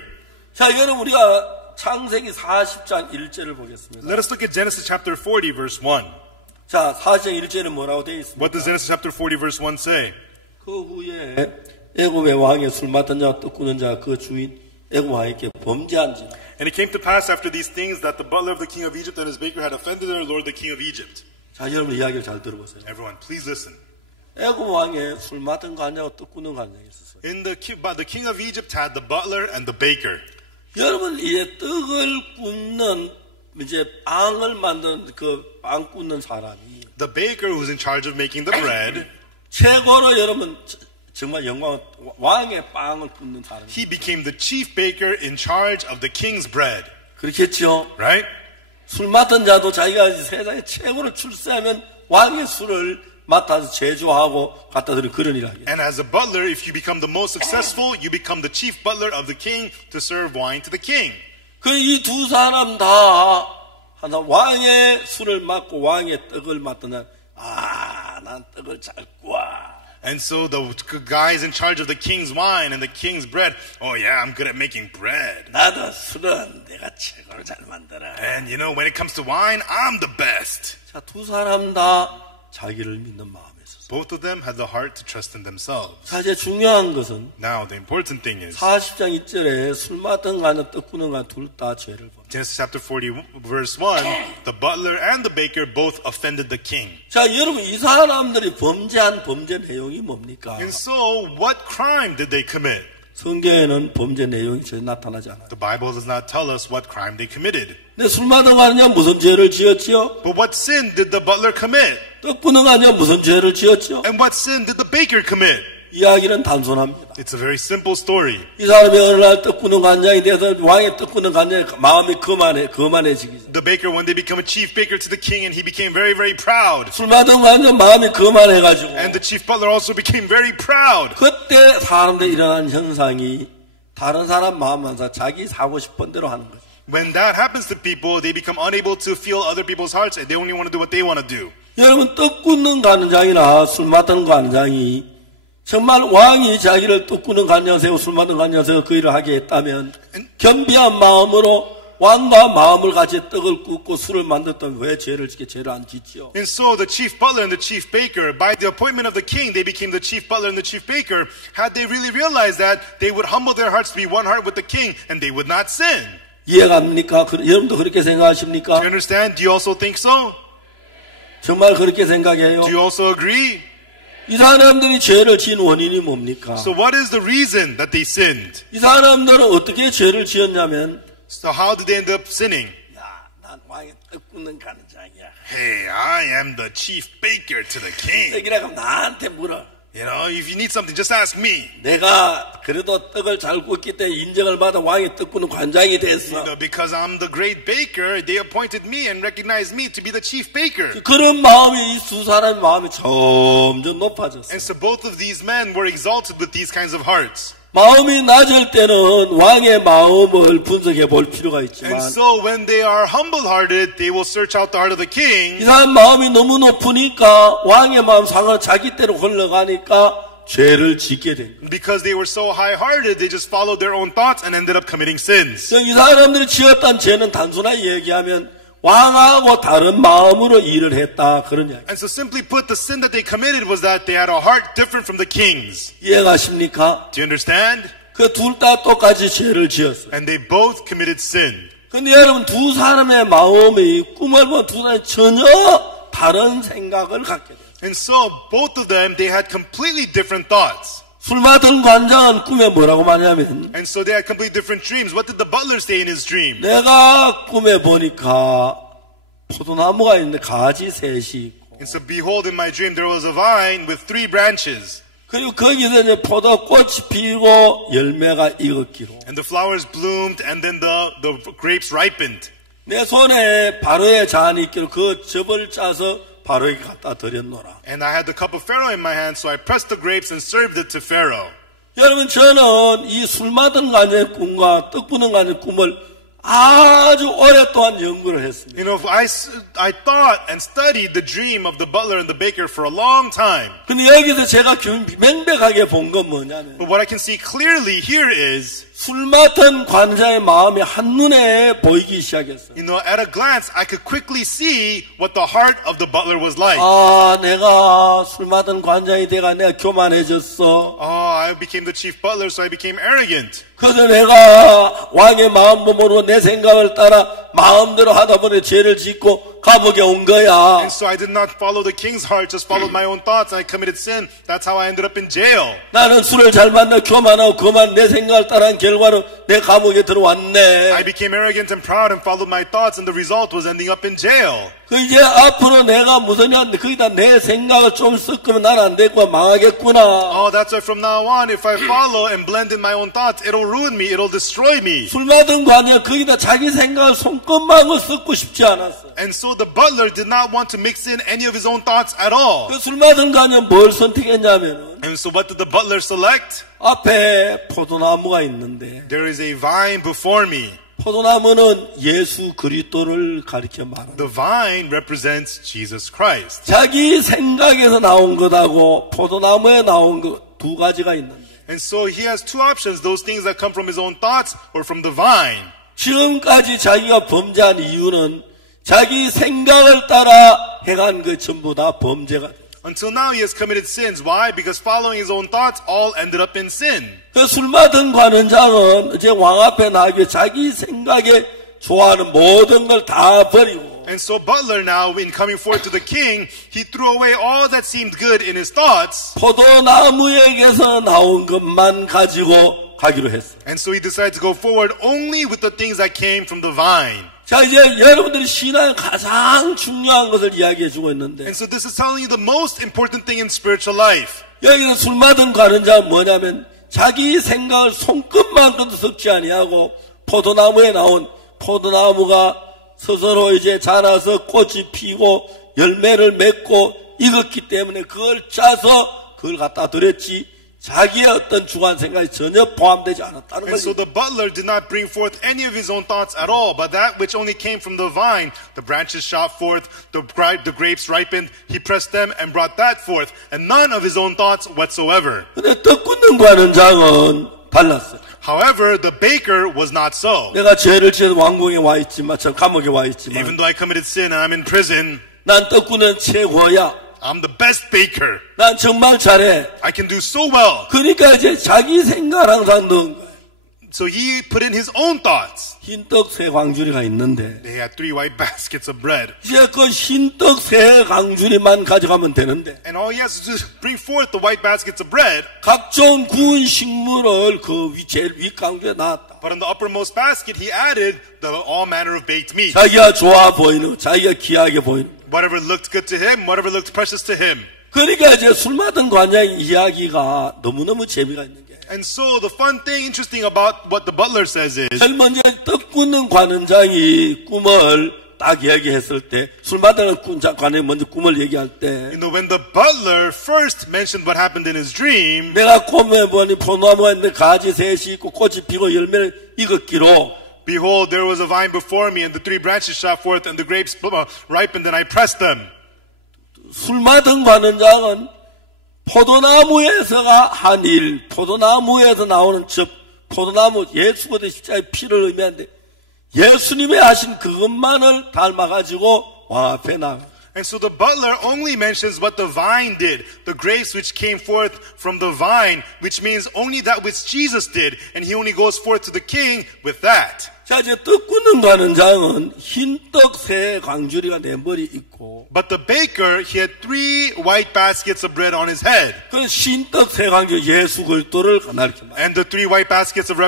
자, 여러분 우리가 창세기 40장 1절을 보겠습니다. Let us look at Genesis chapter 40 verse 1. 자, 40장 1절은 뭐라고 되어 있습니까? What does Genesis chapter 40 verse 1 say? 그 후에 애굽의 왕의 술 맡은 자와 떡 굽는 자가 그 주인 애굽 왕에게 범죄한지라. And it came to pass after these things that the butler of the king of Egypt and his baker had offended their lord the king of Egypt. 자, 여러분 이야기를 잘 들어보세요. Everyone, please listen. 애굽 왕의 술 맡은 간장과 떡 굽는 간장이 있었어요. The king of Egypt had the butler and the baker. 여러분 이 떡을 굽는 이제 빵을 만드는 그 빵 굽는 사람이 The baker who's in charge of making the bread, 최고로 여러분 정말 영광 왕의 빵을 굽는 사람. he became the chief baker in charge of the king's bread. 그렇겠죠. Right? 술 맡은 자도 자기가 세상에 최고로 출세하면 왕의 술을 맡아서 제조하고 갖다 드리는 그런 일 하게. And as a butler, if you become the most successful, you become the chief butler of the king to serve wine to the king. 그 이 두 사람 다 하나 왕의 술을 맡고 왕의 떡을 맡던 날, 난 떡을 잘 구워. And so the guys in charge of the king's wine and the king's bread, oh yeah, I'm good at making bread. 나도 술은 내가 최고로 잘 만들어. And you know, when it comes to wine, I'm the best. 자, 두 사람 다 자기를 믿는 마음에 있었어. Both of them had the heart to trust in themselves. 자, 이제 중요한 것은 Now, the important thing is, 40장 1절에 술 맡은 가는 떡 구는 가 둘 다 죄를 범. Genesis chapter 40, verse 1, the butler and the baker both offended the king. 자, 여러분 이 사람들이 범죄한 범죄 내용이 뭡니까? And so, what crime did they commit? 성경에는 범죄 내용이 전혀 나타나지 않아요. The Bible does not tell us what crime they committed. 근데 술 맡은 가느냐 무슨 죄를 지었지요? But what sin did the butler commit? 떡 구는 가느냐 무슨 죄를 지었지요? And what sin did the baker commit? 이야기는 단순합니다. It's a very simple story. 이 사람이 어느 날 떡 구는 간장이 돼서 왕의 떡 구는 간장에 마음이 거만해지기. The baker one day became a chief baker to the king, and he became very, very proud. 술 맡은 간장 마음이 거만해가지고. And the chief butler also became very proud. 그때 사람들이 일어난 현상이 다른 사람 마음만 자기 사고 싶은 대로 하는 거죠. When that happens to people, they become unable to feel other people's hearts, and they only want to do what they want to do. 여러분 떡 굽는 간장이나 술 맡은 간장이 정말 왕이 자기를 떡 굽는 간장세고 술 맡은 간장세고 그 일을 하게 했다면 겸비한 마음으로 왕과 마음을 같이 떡을 굽고 술을 만들었다면 왜 죄를 짓게 죄를 안 짓죠? And so the chief butler and the chief baker, by the appointment of the king, they became the chief butler and the chief baker. Had they really realized that, they would humble their hearts to be one heart with the king, and they would not sin. 이해갑니까? 여러분도 그렇게 Do 생각하십니까? you understand? Do you also think so? 정말 그렇게 생각해요? Do you also agree? 이 사람들이 죄를 지은 원인이 뭡니까? So what is the reason that they sinned? 이 사람들은 어떻게 죄를 지었냐면 So how did they end up sinning? 야, 난 왕의 떡 굽는 간장이야. Hey, I am the chief baker to the king. 떡이라고 하면 나한테 물어. You know, if you need something, just ask me. 내가 그래도 떡을 잘 굽기 때문에 인정을 받아 왕의 떡 굽는 관장이 됐어. You know, because I'm the great baker, they appointed me and recognized me to be the chief baker. 그런 마음이 이 두 사람의 마음이 점점 높아졌어. And so both of these men were exalted with these kinds of hearts. 마음이 낮을 때는 왕의 마음을 분석해 볼 필요가 있지만 And so when they are humble-hearted, they will search out the heart of the 이 king. 사람 마음이 너무 높으니까 왕의 마음 상을 자기 때로 흘러가니까 죄를 짓게 된 거예요. Because they were so high-hearted, they just followed their own thoughts and ended up committing sins. 이 사람들이 지었던 죄는 단순하게 얘기하면 왕하고 다른 마음으로 일을 했다 그런 이야기. And so simply put, the sin that they committed was that they had a heart different from the king's. 이해가십니까? Do you understand? 그 둘 다 똑같이 죄를 지었어요. And they both committed sin. 근데 여러분 두 사람의 마음이 꿈을 보면 두 사람이 전혀 다른 생각을 갖게 돼요. And so both of them, they had completely different thoughts. 술 맡은 관장은 꿈에 뭐라고 말하냐면 And so they had completely different dreams. What did the butler say in his dream? 내가 꿈에 보니까 포도나무가 있는데 가지 셋이 있고 And so behold, in my dream, there was a vine with 3 branches. 그리고 거기서 이제 포도꽃이 피고 열매가 익었기로 And the flowers bloomed and then the grapes ripened. 내 손에 바로의 잔이 있기로 그 즙을 짜서 바로에게 갖다 드렸노라. And I had the cup of Pharaoh in my hand, so I pressed the grapes and served it to Pharaoh. 여러분 저는 이 술 맡은 간의 꿈과 떡 부는 간의 꿈을 아주 오랫동안 연구를 했습니다. You know, I thought and studied the dream of the butler and the baker for a long time. 근데 여기서 제가 명백하게 본 건 뭐냐면 But what I can see clearly here is, 술 맡은 관자의 마음이 한눈에 보이기 시작했어요. you know, at a glance, I could quickly see what the heart of the butler was like. 아, 내가 술 맡은 관장이 돼가 내가 교만해졌어. Oh, I became the chief butler, so I became arrogant. 그래서 내가 왕의 마음 모르고 내 생각을 따라 마음대로 하다 보니 죄를 짓고 감옥에 온 거야. And so I did not follow the king's heart, just followed my own thoughts, and I committed sin. That's how I ended up in jail. 나는 술을 잘 만나 교만하고 그만 내 생각을 따라한 결과로 내 감옥에 들어왔네. I became arrogant and proud and followed my thoughts, and the result was ending up in jail. 그 이제 앞으로 내가 무슨냐 거기다 내 생각을 좀 섞으면 난 안 되고 망하겠구나. Oh, that's why from now on, if I follow and blend in my own thoughts, it'll ruin me, it'll destroy me. 술 받은 거 아니야. 거기다 자기 생각을 손끝만을 섞고 싶지 않았어. And so the butler did not want to mix in any of his own thoughts at all. 그 술 받은 거 아니야. 뭘 선택했냐면은 And so what did the butler select? 앞에 포도나무가 있는데 There is a vine before me. 포도나무는 예수 그리스도를 가리켜 말한다. The vine represents Jesus Christ. 자기 생각에서 나온 것하고 포도나무에 나온 것 두 가지가 있는데 And so he has two options, those things that come from his own thoughts or from the vine. 지금까지 자기가 범죄한 이유는 자기 생각을 따라 행한 것 전부 다 범죄가 돼. Until now he has committed sins. Why? Because following his own thoughts all ended up in sin. 그 술 맡은 관원장은 이제 왕 앞에 나가기 자기 생각에 좋아하는 모든 걸 다 버리고 And so butler now, in coming forth to the king, he threw away all that seemed good in his thoughts. 포도나무에게서 나온 것만 가지고 가기로 했어. And so he decided to go forward only with the things that came from the vine. 자, 이제 여러분들이 신앙의 가장 중요한 것을 이야기해 주고 있는데 And so this is telling you the most important thing in spiritual life. 여기서 술 맡은 관원장은 뭐냐면 자기 생각을 손끝만큼도 섞지 아니하고 포도나무에 나온 포도나무가 스스로 이제 자라서 꽃이 피고 열매를 맺고 익었기 때문에 그걸 짜서 그걸 갖다 드렸지 자기의 어떤 주관 생각이 전혀 포함되지 않았다는 And so 거죠. the butler did not bring forth any of his own thoughts at all, but that which only came from the vine, the branches shot forth, the grapes ripened, he pressed them and brought that forth, and none of his own thoughts whatsoever. 근데 떡 굽는 관원장은 달랐어요. However, the baker was not so. 내가 죄를 지어서 왕궁에 와 있지만, 저 감옥에 와 있지만, Even though I committed sin and I'm in prison, 난 떡 굽는 최고야. I'm the best baker. 난 정말 잘해. I can do so well. 그러니까 이제 자기 생각을 항상 넣은 거예요. So he put in his own thoughts. 흰떡 세 광주리가 있는데 They had 3 white baskets of bread. 이제 그 흰떡 세 광주리만 가져가면 되는데 And all he has to do is bring forth the white baskets of bread. 각종 구운 식물을 그 제일 윗광주에 놨다. But in the uppermost basket, he added all manner of baked meat. 자기가 좋아 보이는, 자기가 귀하게 보이는. Whatever looked good to him, whatever looked precious to him. 그러니까 이제 술 맡은 관장의 이야기가 너무너무 재미가 있는 게. And so the fun thing, interesting about what the butler says is, 제일 먼저 떡 굽는 관원장이 꿈을 딱 얘기했을 때, 술 맡은 관원장이 먼저 꿈을 얘기할 때, when the butler first mentioned what happened in his dream, 내가 꿈에 보니 포도나무가 있는데 가지 셋이 있고 꽃이 피고 열매를 익었기로, behold, there was a vine before me, and the 3 branches shot forth, and the grapes ripened, and I pressed them. 술 맡은 관원장은 포도나무에서가 한 일, 포도나무에서 나오는 포도나무 예수 그리스도의 십자가의 피를 의미하는데 예수님의 하신 그것만을 닮아가지고 왕 앞에 나가. And so the butler only mentions what the vine did, the grapes which came forth from the vine, which means only that which Jesus did, and he only goes forth to the king with that. 자, 이제 떡 굽는 관원장은 흰떡 세 광주리가 내 머리 있고, But the baker, he had 3 white baskets of bread on his head. 그 흰떡 세 광주리 예수 그리스도를 가리켜 말. And the 3 white baskets of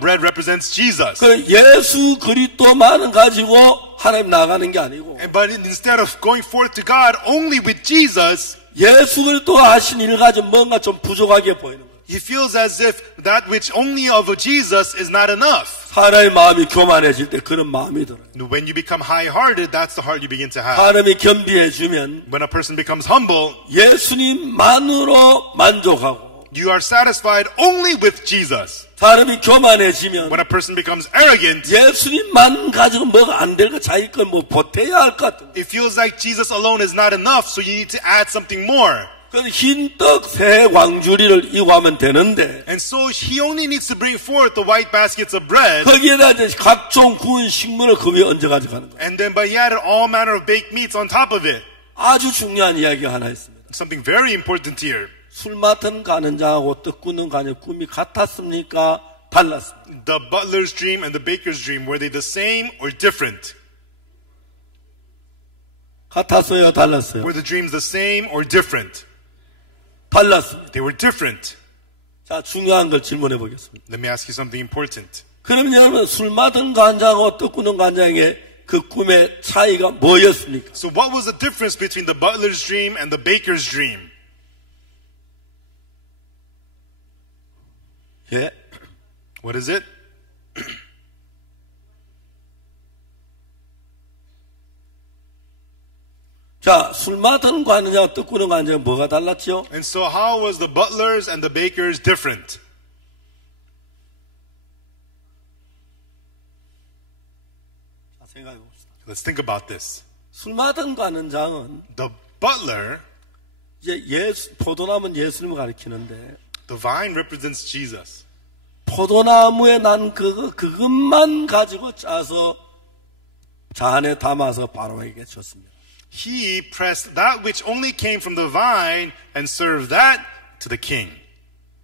bread represents Jesus. 그 예수 그리스도만은 가지고 하나님 나가는 게 아니고, But instead of going forth to God only with Jesus, 예수 그리스도가 하신 일 가지고 뭔가 좀 부족하게 보이는 거예요. he feels as if that which only of Jesus is not enough. 사람의 마음이 교만해질 때 그런 마음이 들어요. When you become high-hearted, that's the heart you begin to have. 사람이 겸비해주면 When a person becomes humble, 예수님만으로 만족하고, you are satisfied only with Jesus. 사람이 교만해지면 When a person becomes arrogant, 예수님만 가지고 뭐가 안 될 거 자기 걸 뭐 보태야 할 것 같은. it feels like Jesus alone is not enough, so you need to add something more. 그래서 흰떡 세 광주리를 이고하면 되는데 And so he only needs to bring forth the white baskets of bread, 거기에다 이제 각종 구운 식물을 그 위에 얹어 가지고 가는 거예요. and then but he added all manner of baked meats on top of it. 아주 중요한 이야기가 하나 있습니다. Something very important here. 술 맡은 가는자하고 떡 굽는 가는 꿈이 같았습니까? 달랐습니다. The butler's dream and the baker's dream, were they the same or different? 같았어요, 달랐어요? Were the dreams the same or different? 달랐습니다. They were different. 자, 중요한 걸 질문해 보겠습니다. Let me ask you something important. 그럼 여러분 술 맡은 관장하고 떡 구는 관장의 그 꿈의 차이가 뭐였습니까? So what was the difference between the butler's dream and the baker's dream? 예. What is it? 자, 술 맡은 관장하고 떡 구는 관장은 뭐가 달랐죠? And so how was the butlers and the bakers different? 자, 생각해 봅시다. Let's think about this. 술 맡은 관장은 The butler, 이제 포도나무는 예수님을 가리키는데 the vine represents Jesus. 포도나무에 난 그것만 가지고 짜서 잔에 담아서 바로에게 줬습니다. He pressed that which only came from the vine and served that to the king.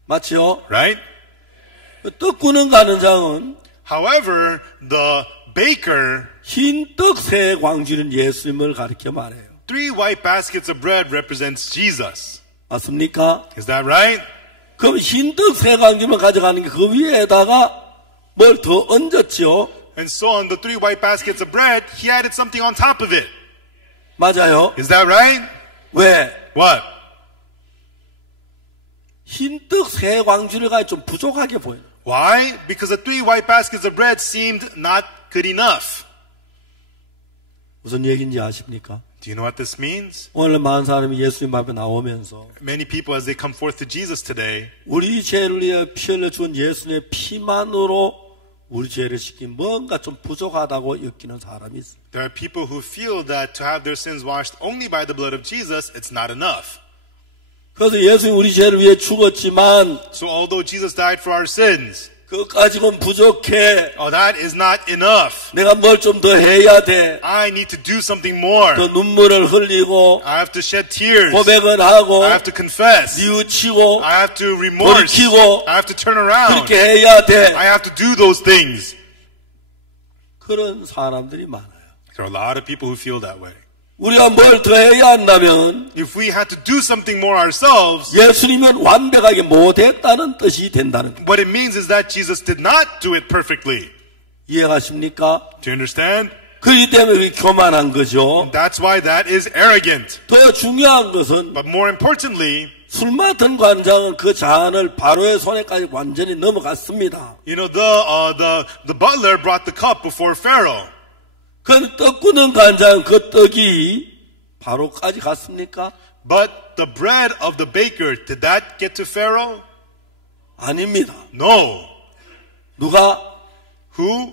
맞죠? Right? 떡 구는 관장은 However, the baker, 흰 떡 세 광주는 예수님을 가리켜 말해요. 3 white baskets of bread represents Jesus. 맞습니까? Is that right? 그럼 흰 떡 세 광주만 가져가는 게 그 위에다가 뭘 더 얹었죠? And so on the 3 white baskets of bread, he added something on top of it. 맞아요. Is that right? 왜? What? 흰 떡 세 광주를 가지고 좀 부족하게 보여요. Why? Because the 3 white baskets of bread seemed not good enough. 무슨 얘기인지 아십니까? Do you know what this means? 오늘 많은 사람이 예수님 앞에 나오면서 Many people, as they come forth to Jesus today, 우리 죄를 위해 피 흘려 준 예수님의 피만으로 우리 죄를 씻긴 뭔가 좀 부족하다고 느끼는 사람이 있어요. there are people who feel that to have their sins washed only by the blood of Jesus, it's not enough. 그래서 예수님 우리 죄를 위해 죽었지만 So although Jesus died for our sins, 그거 가지고는 부족해. that is not enough. 내가 뭘 좀 더 해야 돼. I need to do something more. 더 눈물을 흘리고 I have to shed tears. 고백을 하고 I have to confess. 뉘우치고 I have to remorse. 돌이키고 I have to turn around. 그렇게 해야 돼. I have to do those things. 그런 사람들이 많아요. There are a lot of people who feel that way. 우리가 뭘 더 해야 한다면 If we had to do something more ourselves, 예수님은 완벽하게 못했다는 뜻이 된다는 거예요. what it means is that Jesus did not do it perfectly. 이해가십니까? Do you understand? 그렇기 때문에 그게 교만한 거죠. That's why that is arrogant. 더 중요한 것은 But more importantly, 술 맡은 관장은 그 잔을 바로의 손에까지 완전히 넘어갔습니다. you know, the butler brought the cup before Pharaoh. 그 떡 구는 관장은 그 떡이 바로까지 갔습니까? But the bread of the baker, did that get to Pharaoh? 아닙니다. No. 누가? Who?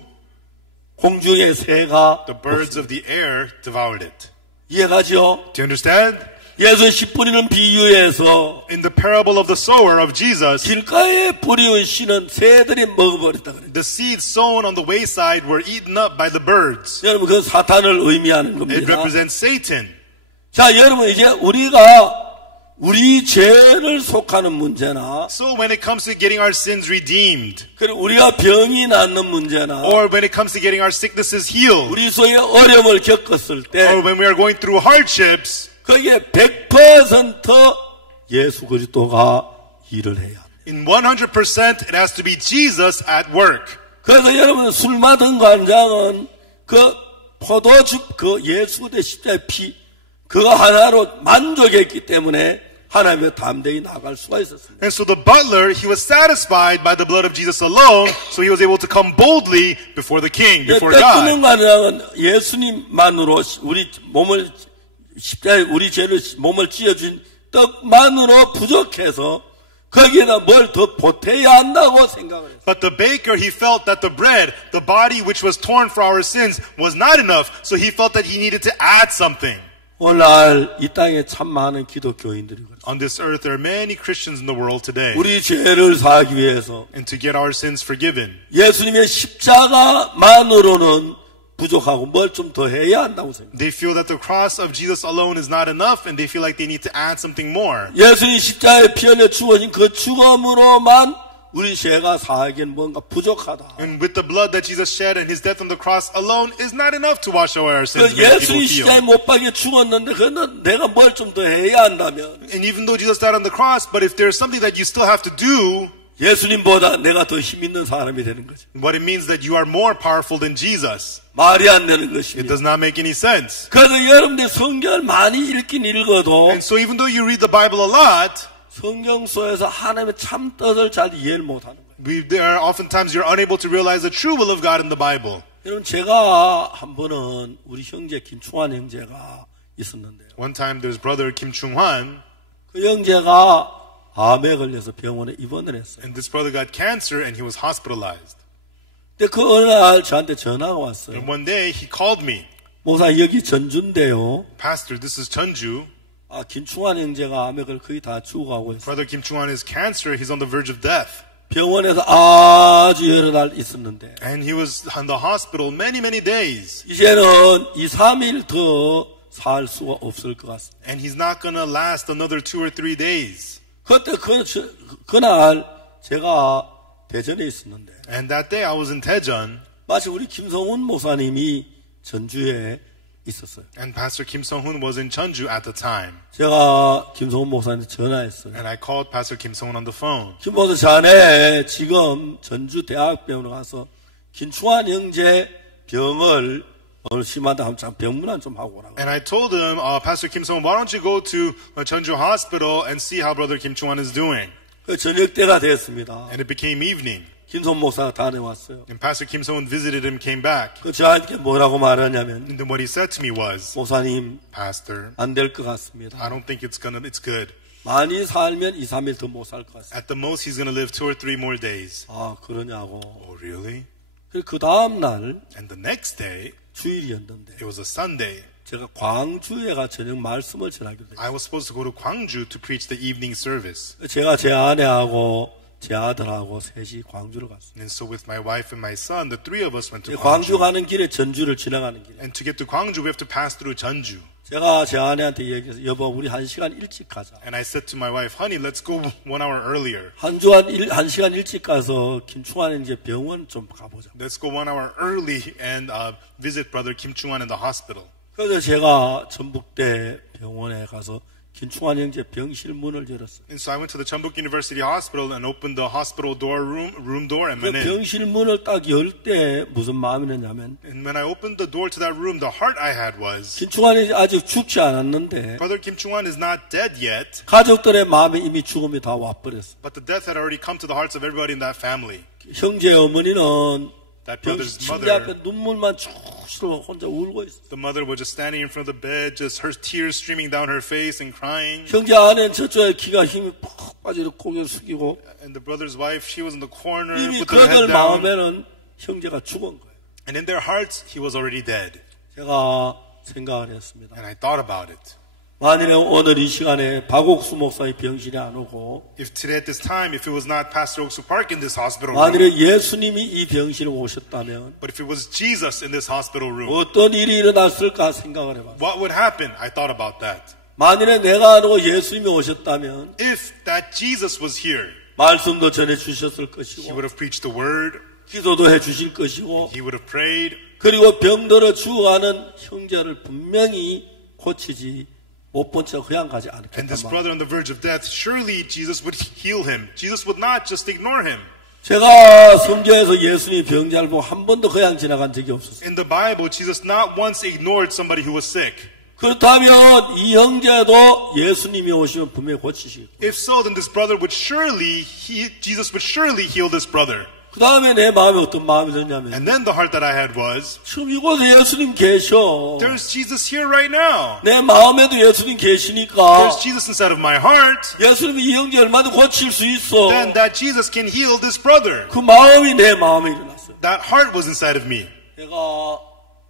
공중의 새가 The birds of the air devoured it. 이해가죠? Do you understand? 예수 씨 뿌리는 비유에서 In the parable of the sower of Jesus, 길가에 뿌리운 씨는 새들이 먹어버렸다 그래요. the seeds sown on the wayside were eaten up by the birds. 여러분 그 사탄을 의미하는 It 겁니다. represents Satan. 자, 여러분 이제 우리가 우리 죄를 속하는 문제나 So when it comes to getting our sins redeemed, 그리고 우리가 병이 낫는 문제나 or when it comes to getting our sicknesses healed, 우리 속에 어려움을 겪었을 때 or when we are going through hardships, 거기에 100% 예수 그리스도가 일을 해야 합니다. in 100% it has to be Jesus at work. 그래서 여러분 술 맡은 관장은 그 포도즙 그 예수 그리스도의 십자가의 피 그거 하나로 만족했기 때문에 하나님의 담대히 나갈 수가 있었습니다. And so the butler, he was satisfied by the blood of Jesus alone, so he was able to come boldly before the king, before 떡 God. 구는 관장은 예수님만으로 우리 몸을 십자가에 우리 죄를 몸을 찢어준 떡만으로 부족해서 거기에다 뭘 더 보태야 한다고 생각을 했어요. But the baker, he felt that the bread, the body which was torn for our sins, was not enough, so he felt that he needed to add something. 오늘날 이 땅에 참 많은 기독교인들이 그렇습니다. On this earth, there are many Christians in the world today. 우리 죄를 사하기 위해서 And to get our sins forgiven, 예수님의 십자가만으로는 부족하고 뭘 좀 더 해야 한다고 생각해요. they feel that the cross of Jesus alone is not enough, and they feel like they need to add something more. 예수님 십자가에 피 흘려 죽어진 그 죽음으로만 우리 죄가 사하기엔 뭔가 부족하다. And with the blood that Jesus shed and his death on the cross alone is not enough to wash away our sins. 그 Many 예수님 people 십자가에 feel. 못 박혀 죽었는데 그는 내가 뭘 좀 더 해야 한다면 And even though Jesus died on the cross, but if there's something that you still have to do, 예수님보다 내가 더 힘 있는 사람이 되는 거죠. What it means that you are more powerful than Jesus. 말이 안 되는 It 것입니다. does not make any sense. 그래서 여러분들 성경을 많이 읽긴 읽어도 And so even though you read the Bible a lot, 성경 속에서 하나님의 참 뜻을 잘 이해를 못하는 거예요. there are oftentimes you're unable to realize the true will of God in the Bible. 여러분 제가 한 번은 우리 형제 김충환 형제가 있었는데요. One time there's brother Kim Chung-hwan, 그 형제가 암에 걸려서 병원에 입원을 했어요. and this brother got cancer and he was hospitalized. 근데 그 어느 날 저한테 전화가 왔어요. And one day he called me, 목사 여기 전주인데요. Pastor, this is Cheonju. 김충환 형제가 암에 걸려 거의 다 죽어가고 있어요. Brother Kim Chung-hwan is cancer. He's on the verge of death. 병원에서 아주 여러 날 있었는데 And he was in the hospital many days. 이제는 2, 3일 더 살 수가 없을 것 같습니다. And he's not going to last another 2 or 3 days. 그때 그날 제가 대전에 있었는데 And that day I was in Daejeon, 마치 우리 김성훈 목사님이 전주에 있었어요. and Pastor Kim Sung-hoon was in Cheonju at the time. 제가 김성훈 목사님한테 전화했어요. And I called Pastor Kim Sung-hoon on the phone. 김 목사 자네 지금 전주 대학병원에 가서 김충환 형제 병을 오늘 심하다 하면 병문안 좀 하고 오라고. And I told him, Pastor Kim Sung-hoon, why don't you go to Cheonju Hospital and see how Brother Kim Chung-hwan is doing? 그 저녁 때가 됐습니다. And it became evening. 김성훈 목사가 다녀왔어요. And Pastor Kim Sung-hoon visited him, came back. 그 저한테 뭐라고 말하냐면 And then what he said to me was, 목사님 Pastor, 안 될 것 같습니다. I don't think it's good. 많이 살면 2, 3일 더 못 살 것 같습니다. At the most, he's going to live 2 or 3 more days. 그러냐고. Oh, really? 그 다음 날 And the next day, 주일이었는데 it was a Sunday. 제가 광주에 가 저녁 말씀을 전하기로 했어요. I was supposed to go to Gwangju to preach the evening service. 제가 제 아내하고 제 아들하고 셋이 광주를 갔어요. And so with my wife and my son, the 3 of us went to 광주 Gwangju. 가는 길에 전주를 지나가는 길에 And to get to Gwangju, we have to pass through Cheonju. 제가 제 아내한테 얘기해서 여보 우리 1시간 일찍 가자. And I said to my wife, honey, let's go 1 hour earlier. 한 주간 1시간 일찍 가서 김충환 이제 병원 좀 가보자. Let's go 1 hour early and visit Brother Kim Chung-hwan in the hospital. 그래서 제가 전북대 병원에 가서 김충환 형제 병실 문을 열었어요. And so I went to the Cheonbuk University Hospital and opened the hospital room door and 그 went in. 병실 문을 딱 열 때 무슨 마음이 드냐면 And when I opened the door to that room, the heart I had was, 김충환이 아직 죽지 않았는데 Brother Kim Chung-hwan is not dead yet, 가족들의 마음에 이미 죽음이 다 와버렸어. but the death had already come to the hearts of everybody in that family. 형제 어머니는 That 병 brother's 침대 mother, 앞에 눈물만 쭉쭉 혼자 울고 있어. the mother was just standing in front of the bed, just her tears streaming down her face and crying. 형제 아내는 저쪽에 기가 힘이 푹 빠지고 고개 숙이고 And the brother's wife, she was in the corner 이미 with her 그들 head down. 마음에는 형제가 죽은 거예요. And in their hearts, he was already dead. 제가 생각을 했습니다. And I thought about it. 만일에 오늘 이 시간에 박옥수 목사의 병실에 안 오고 If today at this time, if it was not Pastor Oksu Park in this hospital room, 만일에 예수님이 이 병실에 오셨다면 but if it was Jesus in this hospital room, 어떤 일이 일어났을까 생각을 해봤어요. what would happen? I thought about that. 만일에 내가 안 오고 예수님이 오셨다면 If that Jesus was here, 말씀도 전해주셨을 he 것이고 would have preached the word, 기도도 해주실 것이고 he would have prayed, 그리고 병들어 죽어가는 형제를 분명히 고치지 못 본 척 그냥 가지 and 않겠단 this 말이에요. brother on the verge of death, surely Jesus would heal him. Jesus would not just ignore him. 제가 성경에서 예수님 병자를 보고 한 번도 그냥 지나간 적이 없었어요. In the Bible, Jesus not once ignored somebody who was sick. 그렇다면 이 형제도 예수님이 오시면 분명히 고치시고 If so, then this brother would Jesus would surely heal this brother. 그 다음에 내 마음에 어떤 마음이 드냐면 And then the heart that I had was, 지금 이곳에 예수님 계셔. there's Jesus here right now. 내 마음에도 예수님 계시니까 There's Jesus inside of my heart. 예수님이 이 형제 얼마든 고칠 수 있어. Then that Jesus can heal this brother. 그 마음이 내 마음에 일어났어요. That heart was inside of me. 내가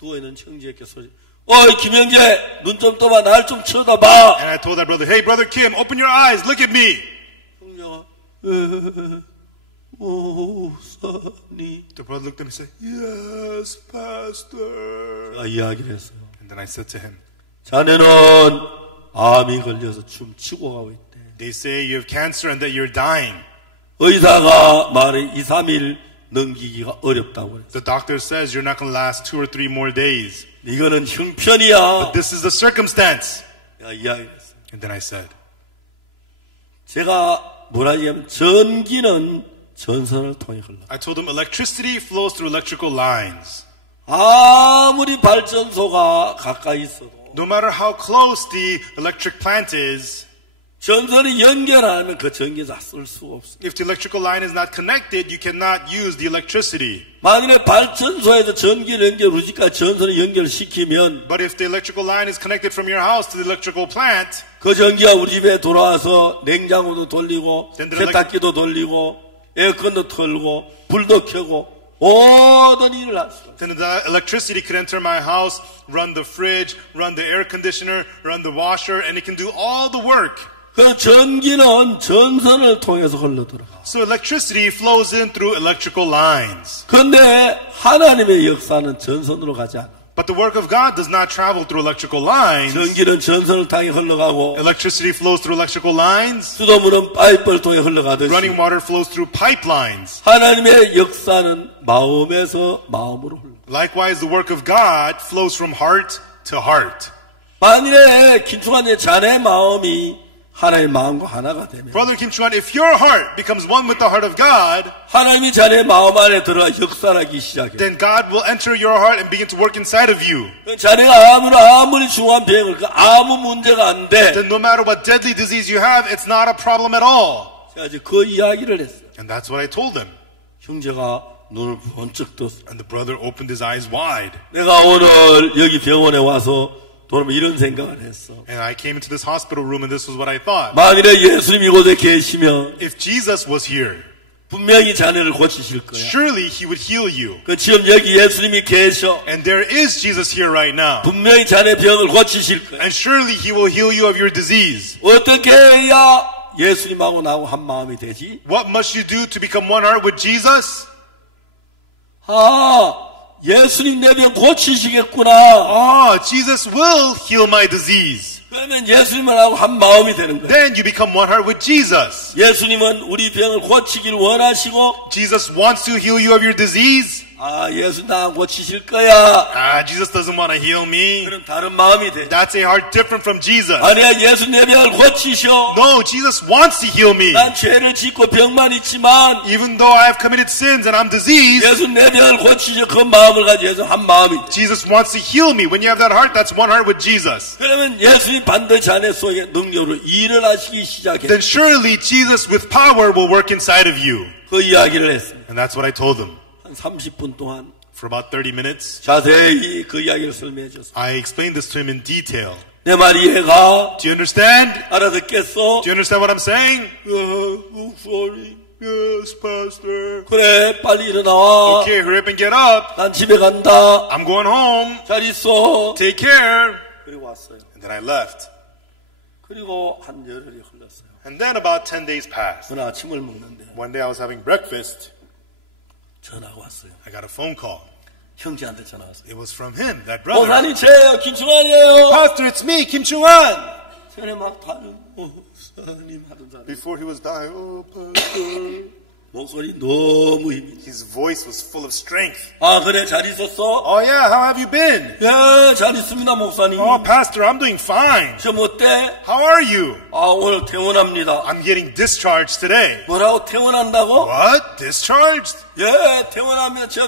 누워있는 형제에게 소리 어이 김형제 눈 좀 떠봐 날 좀 쳐다봐. And I told that brother, hey, Brother Kim, open your eyes, look at me. 형제가 목사님 The brother looked at me and said, yes, Pastor. 제가 이야기를 했어요. And then I said to him, 자네는 암이 걸려서 춤추고 가고 있대. they say you have cancer and that you're dying. 의사가 말해 2, 3일 넘기기가 어렵다고 그랬어. The doctor says you're not going to last 2 or 3 more days. 이거는 형편이야. This is the circumstance. 내가 이야기를 했어요. And then I said, 제가 뭐라 얘기하면 전기는 전선을 통해 흘러. I told him electricity flows through electrical lines. 아무리 발전소가 가까이 있어도 No matter how close the electric plant is, 전선이 연결 안 하면 그 전기 다 쓸 수가 없어요. if the electrical line is not connected, you cannot use the electricity. 만일에 발전소에서 전기를 연결하니까 전선을 연결시키면 But if the electrical line is connected from your house to the electrical plant, 그 전기가 우리 집에 돌아와서 냉장고도 돌리고 then 세탁기도 돌리고 에어컨도 틀고 불도 켜고 모든 일을 할 수 있어요. then the electricity could enter my house, run the fridge, run the air conditioner, run the washer, and it can do all the work. 그 전기는 전선을 통해서 흘러들어가. So electricity flows in through electrical lines. 그런데 하나님의 역사는 전선으로 가지 않아. But the work of God does not travel through electrical lines. 전기는 전선을 통해 흘러가고 Electricity flows through electrical lines. 수도물은 파이프를 통해 흘러가듯이 Running water flows through pipelines. 하나님의 역사는 마음에서 마음으로 흘러. Likewise, the work of God flows from heart to heart. 만일에 김충환의 자네 마음이 하나님의 마음과 하나가 되면 Brother Kim Chuan, if your heart becomes one with the heart of God, 하나님이 자네 마음 안에 들어가 역사하기 시작해. then God will enter your heart and begin to work inside of you. 자네가 아무리 중한 병을 아무 문제가 안 돼. Then no matter what deadly disease you have, it's not a problem at all. 제가 이제 그 이야기를 했어요. And that's what I told him. 형제가 눈을 번쩍 떴어요. And the brother opened his eyes wide. 내가 오늘 여기 병원에 와서 돌아보면 이런 생각을 했어. And I came into this hospital room and this was what I thought. 만일에 예수님이 이곳에 계시면 If Jesus was here, 분명히 자네를 고치실 거야. surely he would heal you. 그 지금 여기 예수님이 계셔. And there is Jesus here right now. 분명히 자네 병을 고치실 거야. And surely he will heal you of your disease. 어떻게 해야 예수님하고 나하고 한 마음이 되지? What must you do to become one heart with Jesus? 예수님 내 병 고치시겠구나. Jesus will heal my disease. 그러면 예수님하고 한 마음이 되는 거야. Then you become one heart with Jesus. 예수님은 우리 병을 고치길 원하시고 Jesus wants to heal you of your disease. 예수 나 고치실 거야. Jesus doesn't want to heal me. 그럼 다른 마음이 돼. That's a heart different from Jesus. 아니야, 예수 내 병을 고치셔. No, Jesus wants to heal me. 난 죄를 짓고 병만 있지만 Even though I have committed sins and I'm diseased, 예수 내 병을 고치셔. 그 마음을 가지고 예수 한 마음이 돼. Jesus wants to heal me. When you have that heart, that's one heart with Jesus. 그러면 예수님 반드시 자네 속에 능력으로 일을 하시기 시작해. Then surely Jesus with power will work inside of you. 그 이야기를 했습니다. And that's what I told them. 한 30분 동안 For about 30 minutes, 자세히 그 이야기를 설명해 줬습니다. I explained this to him in detail. 내 말이 이해가? Do you understand? 알아듣겠어? Do you understand what I'm saying? 목소리. Yes, Pastor. 그래, 빨리 일어나와. Okay, hurry up and get up. 난 집에 간다. I'm going home. 잘 있어. Take care. 그리고 왔어요. And then I left. 그리고 한 열흘이 흘렀어요. And then about 10 days passed. 저는 아침을 먹는데 One day I was having breakfast. 전화가 왔어요. I got a phone call. 형제한테 전화 왔어요. It was from him, that brother. 목사님, 저예요. 김충환이에요. Pastor, it's me, Kim Chung-an. 전에 막 다른 목사님 하던 사람. Before he was dying, oh, Pastor. 목소리 너무 힘이. His voice was full of strength. 그래, 잘 있었어? Oh, yeah, how have you been? 예, 잘 있습니다, 목사님. Oh, Pastor, I'm doing fine. 저 어때? How are you? 오늘 퇴원합니다. I'm getting discharged today. 뭐라고 퇴원한다고? What? Discharged? 예, 퇴원하면 저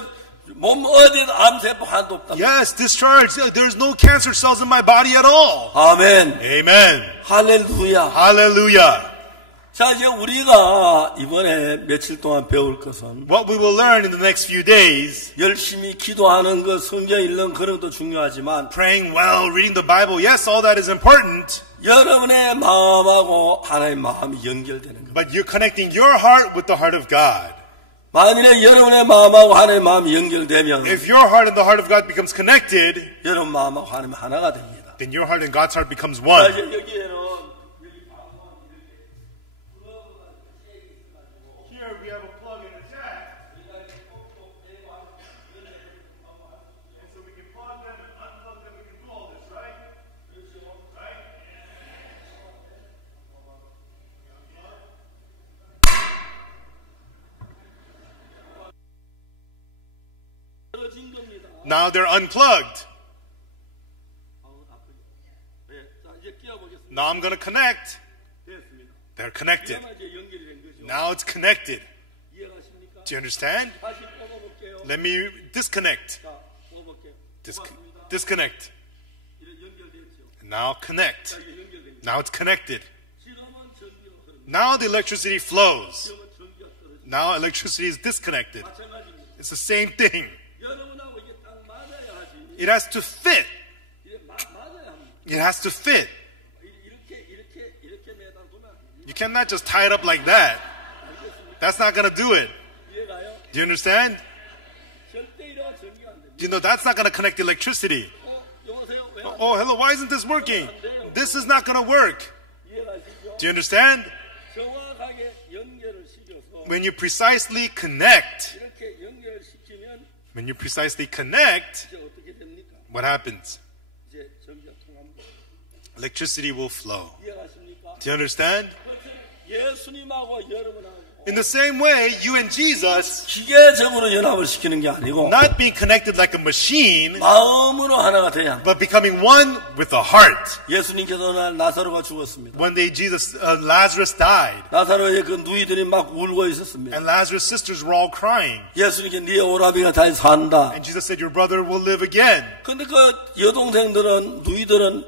몸 어디에도 암세포 하나도 없다. Yes, discharged. There's no cancer cells in my body at all. 아멘. Amen. 할렐루야. Hallelujah. 자, 이제 우리가 이번에 며칠 동안 배울 것은 What we will learn in the next few days, 열심히 기도하는 것, 성경 읽는 그런 것도 중요하지만 praying well, reading the Bible, yes, all that is important. 여러분의 마음하고 하나님의 마음이 연결되는 것. But you're connecting your heart with the heart of God. 만일에 여러분의 마음하고 하나님의 마음이 연결되면 If your heart and the heart of God becomes connected, 여러분 마음하고 하나님 하나가 됩니다. then your heart and God's heart becomes 자, one. 이제 여기에는 Here we have a plug and a jack. So we can plug them and unplug them. We can do all this, right? Right? Now they're unplugged. Now I'm going to connect. They're connected. Now it's connected. Do you understand? 다시 뽑아볼게요. Let me disconnect. 자, 뽑아볼게요. Disconnect. 이제 연결됐죠. And now connect. 자, 이제 연결됐죠. Now it's connected. 지금은 전기가 흐릅니다. Now the electricity flows. 지금은 전기가 떨어지죠. Now electricity is disconnected. 마찬가지입니다. It's the same thing. 여러분하고 이게 딱 맞아야 하지. It has to fit. 이게 맞아야 합니다. It has to fit. 이렇게 매달 두면 안 돼요. You cannot just tie it up like that. That's not going to do it. 이해가요? Do you understand? 절대 이래가 전기가 안 됩니다. You know, that's not going to connect the electricity. 여보세요? 왜 안 Oh, hello, why isn't this working? This is not going to work. 이해가시죠? Do you understand? 정확하게 연결을 시켜서 When you precisely connect, 이렇게 연결시키면 when you precisely connect, 이제 어떻게 됩니까? what happens? 이제 전기가 통합니다. Electricity will flow. 이해가십니까? Do you understand? 예수님하고 여러분하고 In the same way, you and Jesus, 기계적으로 연합을 시키는 게 아니고 not being connected like a machine, 마음으로 하나가 돼야 합니다. but becoming one with a heart. 예수님께서는 나사로가 죽었습니다. One day, Lazarus died, 나사로의 그 누이들이 막 울고 있었습니다. and Lazarus' sisters were all crying. 예수님께 네 오라비가 다시 산다. And Jesus said, your brother will live again. 근데 그 여동생들은 누이들은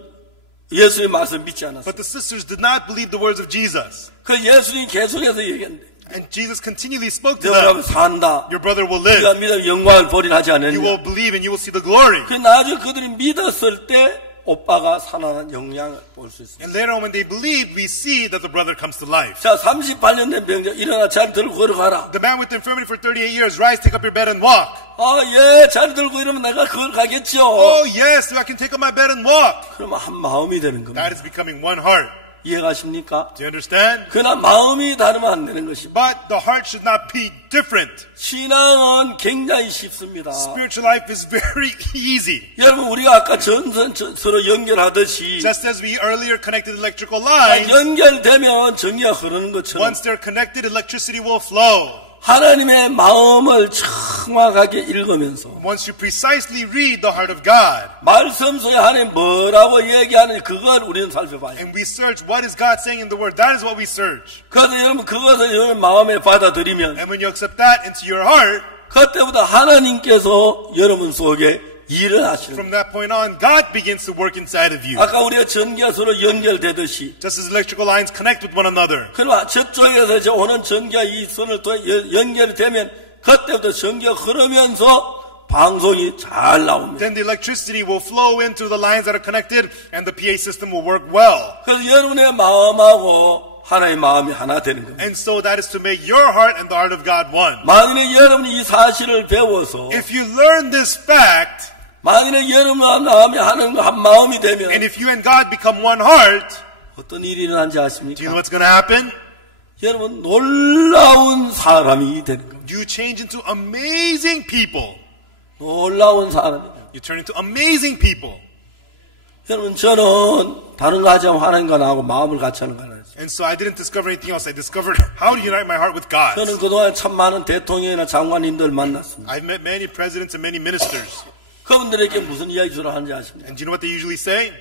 예수님 말씀 믿지 않았어요. But the sisters did not believe the words of Jesus. 그 예수님 계속해서 얘기했는데 And Jesus continually spoke 네 to 오라비 them. 산다. Your brother will 네가 live. 믿음 영광을 버리하지 You 않느냐. will believe and you will see the glory. 그 나중에 그들이 믿었을 때 오빠가 살아난 영향을 볼 수 있습니다. And later on when they believed, we see that the brother comes to life. 자, 38년 된 병자 일어나 자리 들고 걸어가라. The man with infirmity for 38 years, rise, take up your bed and walk. 아, 예, 자리 들고 이러면 내가 그걸 가겠죠. Oh yes, I can take up my bed and walk. 그러면 한 마음이 되는 겁니다. That is becoming one heart. 이해가십니까? Do you understand? 그러나 마음이 다르면 안 되는 것입니다. But the heart should not be different. 신앙은 굉장히 쉽습니다. Spiritual life is very easy. 여러분, 우리가 아까 전선서로 연결하듯이 Just as we earlier connected electrical lines, 연결되면 전기가 흐르는 것처럼 once they're connected, electricity will flow. 하나님의 마음을 정확하게 읽으면서 Once you precisely read the heart of God, 말씀 속에 하나님 뭐라고 얘기하는지 그걸 우리는 살펴봐요. and we search what is God saying in the Word, that is what we search. 그래서 여러분 그것을 여러분 마음에 받아들이면 And when you accept that into your heart, 그때부터 하나님께서 여러분 속에 일을 하시는 from 거예요. that point on, God begins to work inside of you. 아까 우리가 전기가 서로 연결되듯이 Just as electrical lines connect with one another. 그러나 저쪽에서 이제 오는 전기가 이 선을 통해 연결이 되면 그때부터 전기가 흐르면서 방송이 잘 나옵니다. Then the electricity will flow into the lines that are connected and the PA system will work well. 그래서 여러분의 마음하고 하나님의 마음이 하나 되는 겁니다. And so that is to make your heart and the heart of God one. 만일에 여러분이 이 사실을 배워서 If you learn this fact, 만일에 여러분과 마음이 하나님과 한 마음이 되면 and if you and God become one heart, 어떤 일이 일어난지 do you know 아십니까? what's going to happen? 여러분 놀라운 사람이 되는 겁니다. You change into amazing people. 놀라운 사람이에요. You turn into amazing people. 여러분 저는 다른 거 하지 않고 하나님과 나하고 마음을 같이 하는 거 하나 했어요. And so I didn't discover anything else. I discovered how to unite my heart with God. 저는 그동안 참 많은 대통령이나 장관님들 만났습니다. I've met many presidents and many ministers. 그분들에게 무슨 이야기 주로 하는지 아십니까? And do you know what they usually say?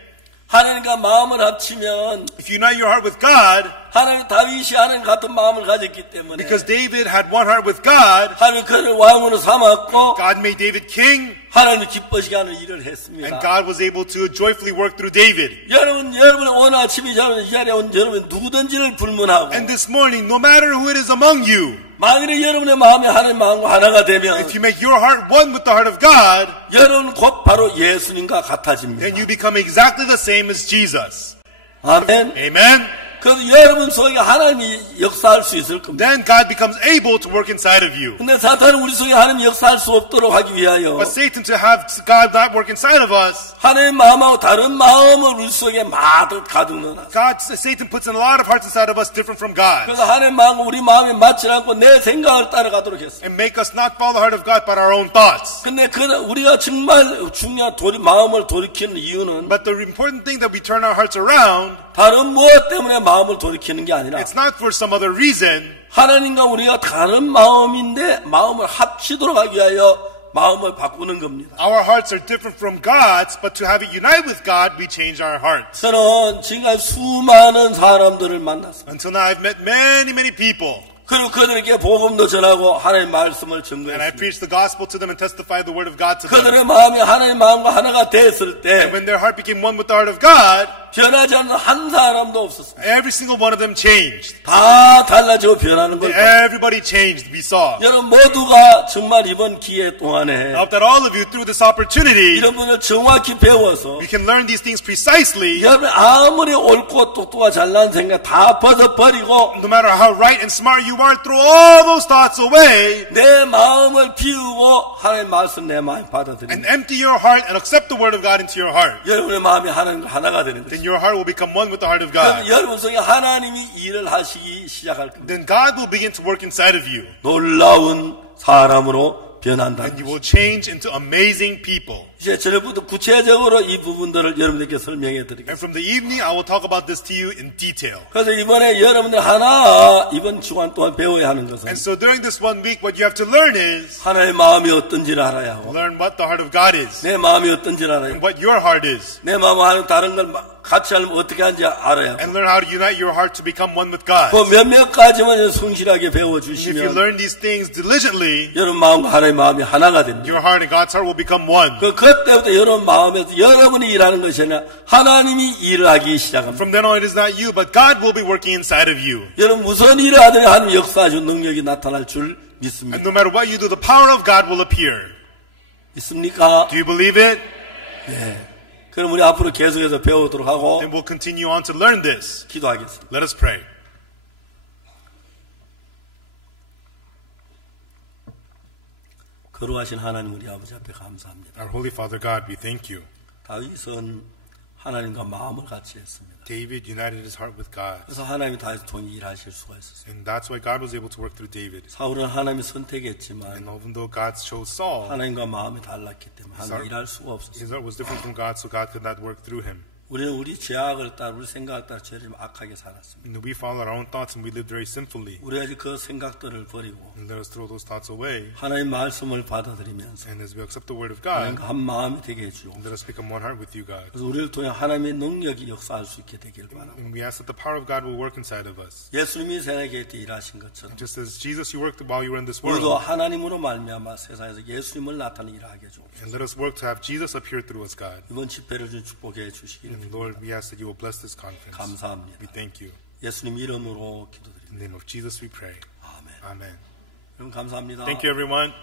하나님과 마음을 합치면 If you unite your heart with God, 하나님 다윗이 하나님 같은 마음을 가졌기 때문에 because David had one heart with God, 하나님 그를 왕으로 삼았고 God made David king, 하나님 기뻐시게 하는 일을 and 했습니다. God was able to joyfully work through David. 여러분 오늘 아침에 이 자리에 온 여러분 누구든지를 불문하고 And this morning, no matter who it is among you, 만일에 여러분의 마음이 하나님 마음과 하나가 되면 if you make your heart one with the heart of God, 여러분 곧 바로 예수님과 같아집니다. then you become exactly the same as Jesus. 아멘. Amen? 그래서 여러분 속에 하나님이 역사할 수 있을 겁니다. Then God becomes able to work inside of you. 근데 사탄은 우리 속에 하나님 역사할 수 없도록 하기 위하여 But Satan, to have God not work inside of us, 하나님 마음하고 다른 마음을 우리 속에 마득 가득 넣어놨어요. Satan puts in a lot of hearts inside of us different from God, 그래서 하나님 마음과 우리 마음에 맞지 않고 내 생각을 따라가도록 했어요. and make us not follow the heart of God but our own thoughts. 근데 우리가 정말 중요한 마음을 돌이키는 이유는 But the important thing that we turn our hearts around, 다른 무엇 때문에 마음을 돌이키는 게 아니라 it's not for some other reason. 하나님과 우리가 다른 마음인데 마음을 합치도록 하기 위하여 마음을 바꾸는 겁니다. Our hearts are different from God's, but to have it unite with God, we change our hearts. 저는 지금까지 수많은 사람들을 만났습니다. Until now, I've met many, many people. 그리고 그들에게 복음도 전하고 하나님의 말씀을 And I 증거했습니다. preached the gospel to them and testified the word of God to them. 그들의 마음이 하나님의 마음과 하나가 됐을 때 And when their heart became one with the heart of God, 변하지 않는 한 사람도 없었습니다. every single one of them changed. 다 달라지고 변하는 걸 Everybody changed, we saw. 여러분 모두가 정말 이번 기회 동안에 I hope that all of you, through this opportunity, 이런 분을 정확히 배워서 we can learn these things precisely. 여러분 아무리 옳고 똑똑하고 잘난 생각 다 벗어버리고 No matter how right and smart you are, throw all those thoughts away 내 마음을 비우고 하나님의 말씀 내 마음에 and 받아들이는 empty your heart and accept the word of God into your heart. 여러분의 마음이 하나가 되는 Then 것입니다. your heart will become one with the heart of 그럼 God. 여러분 속에 하나님이 일을 하시기 시작할 겁니다. Then God will begin to work inside of you. 놀라운 사람으로 변한다. And you will change into amazing people. 이제 저녁부터 구체적으로 이 부분들을 여러분들께 설명해 And 드리겠습니다. from the evening, I will talk about this to you in detail. 그래서 이번에 여러분들 하나 이번 주간 동안 배워야 하는 것은 And so during this 1 week, what you have to learn is 하나님의 마음이 어떤지를 알아야 하고 learn what the heart of God is 내 마음이 어떤지를 알아야 and 하고 what your heart is. 내 마음과 하나님 다른 걸 같이 하려면 어떻게 하는지 알아야 하고 And learn how to unite your heart to become one with God. 그 몇몇 가지만 성실하게 If you 배워주시면 learn these things diligently, 여러분 마음과 하나님의 마음이 하나가 됩니다. your heart and God's heart will become one. 그때부터 여러분 마음에서 여러분이 일하는 것이 아니라 하나님이 일을 하기 시작합니다. From then on, it is not you, but God will be working inside of you. 여러분 무슨 일을 하든 하나님 역사하시는 능력이 나타날 줄 And 믿습니다. no matter what you do, the power of God will appear. 믿습니까? Do you believe it? 네. 그럼 우리 앞으로 계속해서 배우도록 하고 Then we'll continue on to learn this. 기도하겠습니다. Let us pray. 거룩하신 하나님 우리 아버지 앞에 감사합니다. Our Holy Father God, we thank you. 다윗은 하나님과 마음을 같이 했습니다. David united his heart with God. 그래서 하나님이 다윗을 통해 일하실 수가 있었어요. And that's why God was able to work through David. 사울은 하나님이 And 선택했지만 even though God chose Saul, 하나님과 마음이 달랐기 때문에 하나님 일할 수가 없었어요. his heart was different from God, so God could not work through him. 우리는 우리 죄악을 따라 우리 생각을 따라 죄를 악하게 살았습니다. And we followed our own thoughts and we lived very sinfully. 우리가 이제 그 생각들을 버리고 And let us throw those thoughts away. 하나님 말씀을 받아들이면서 And as we accept the word of God, 하나님과 한 마음이 되게 해주고 let us become one heart with you, God. 그래서 우리를 통해 하나님의 능력이 역사할 수 있게 되길 바라고 And we ask that the power of God will work inside of us. 예수님이 세상에 때 일하신 것처럼 Just as Jesus, you worked while you were in this 우리도 world. 하나님으로 말미암아 세상에서 예수님을 나타내게 하게 해주고 And let us work to have Jesus appear through us, God. 이번 집회를 좀 축복해 주시기를 And Lord, we ask that you will bless this conference. 감사합니다. We thank you. 예수님 이름으로 In 기도드립니다. the name of Jesus we pray. 아멘. Amen. 여러분 감사합니다. Thank you, everyone.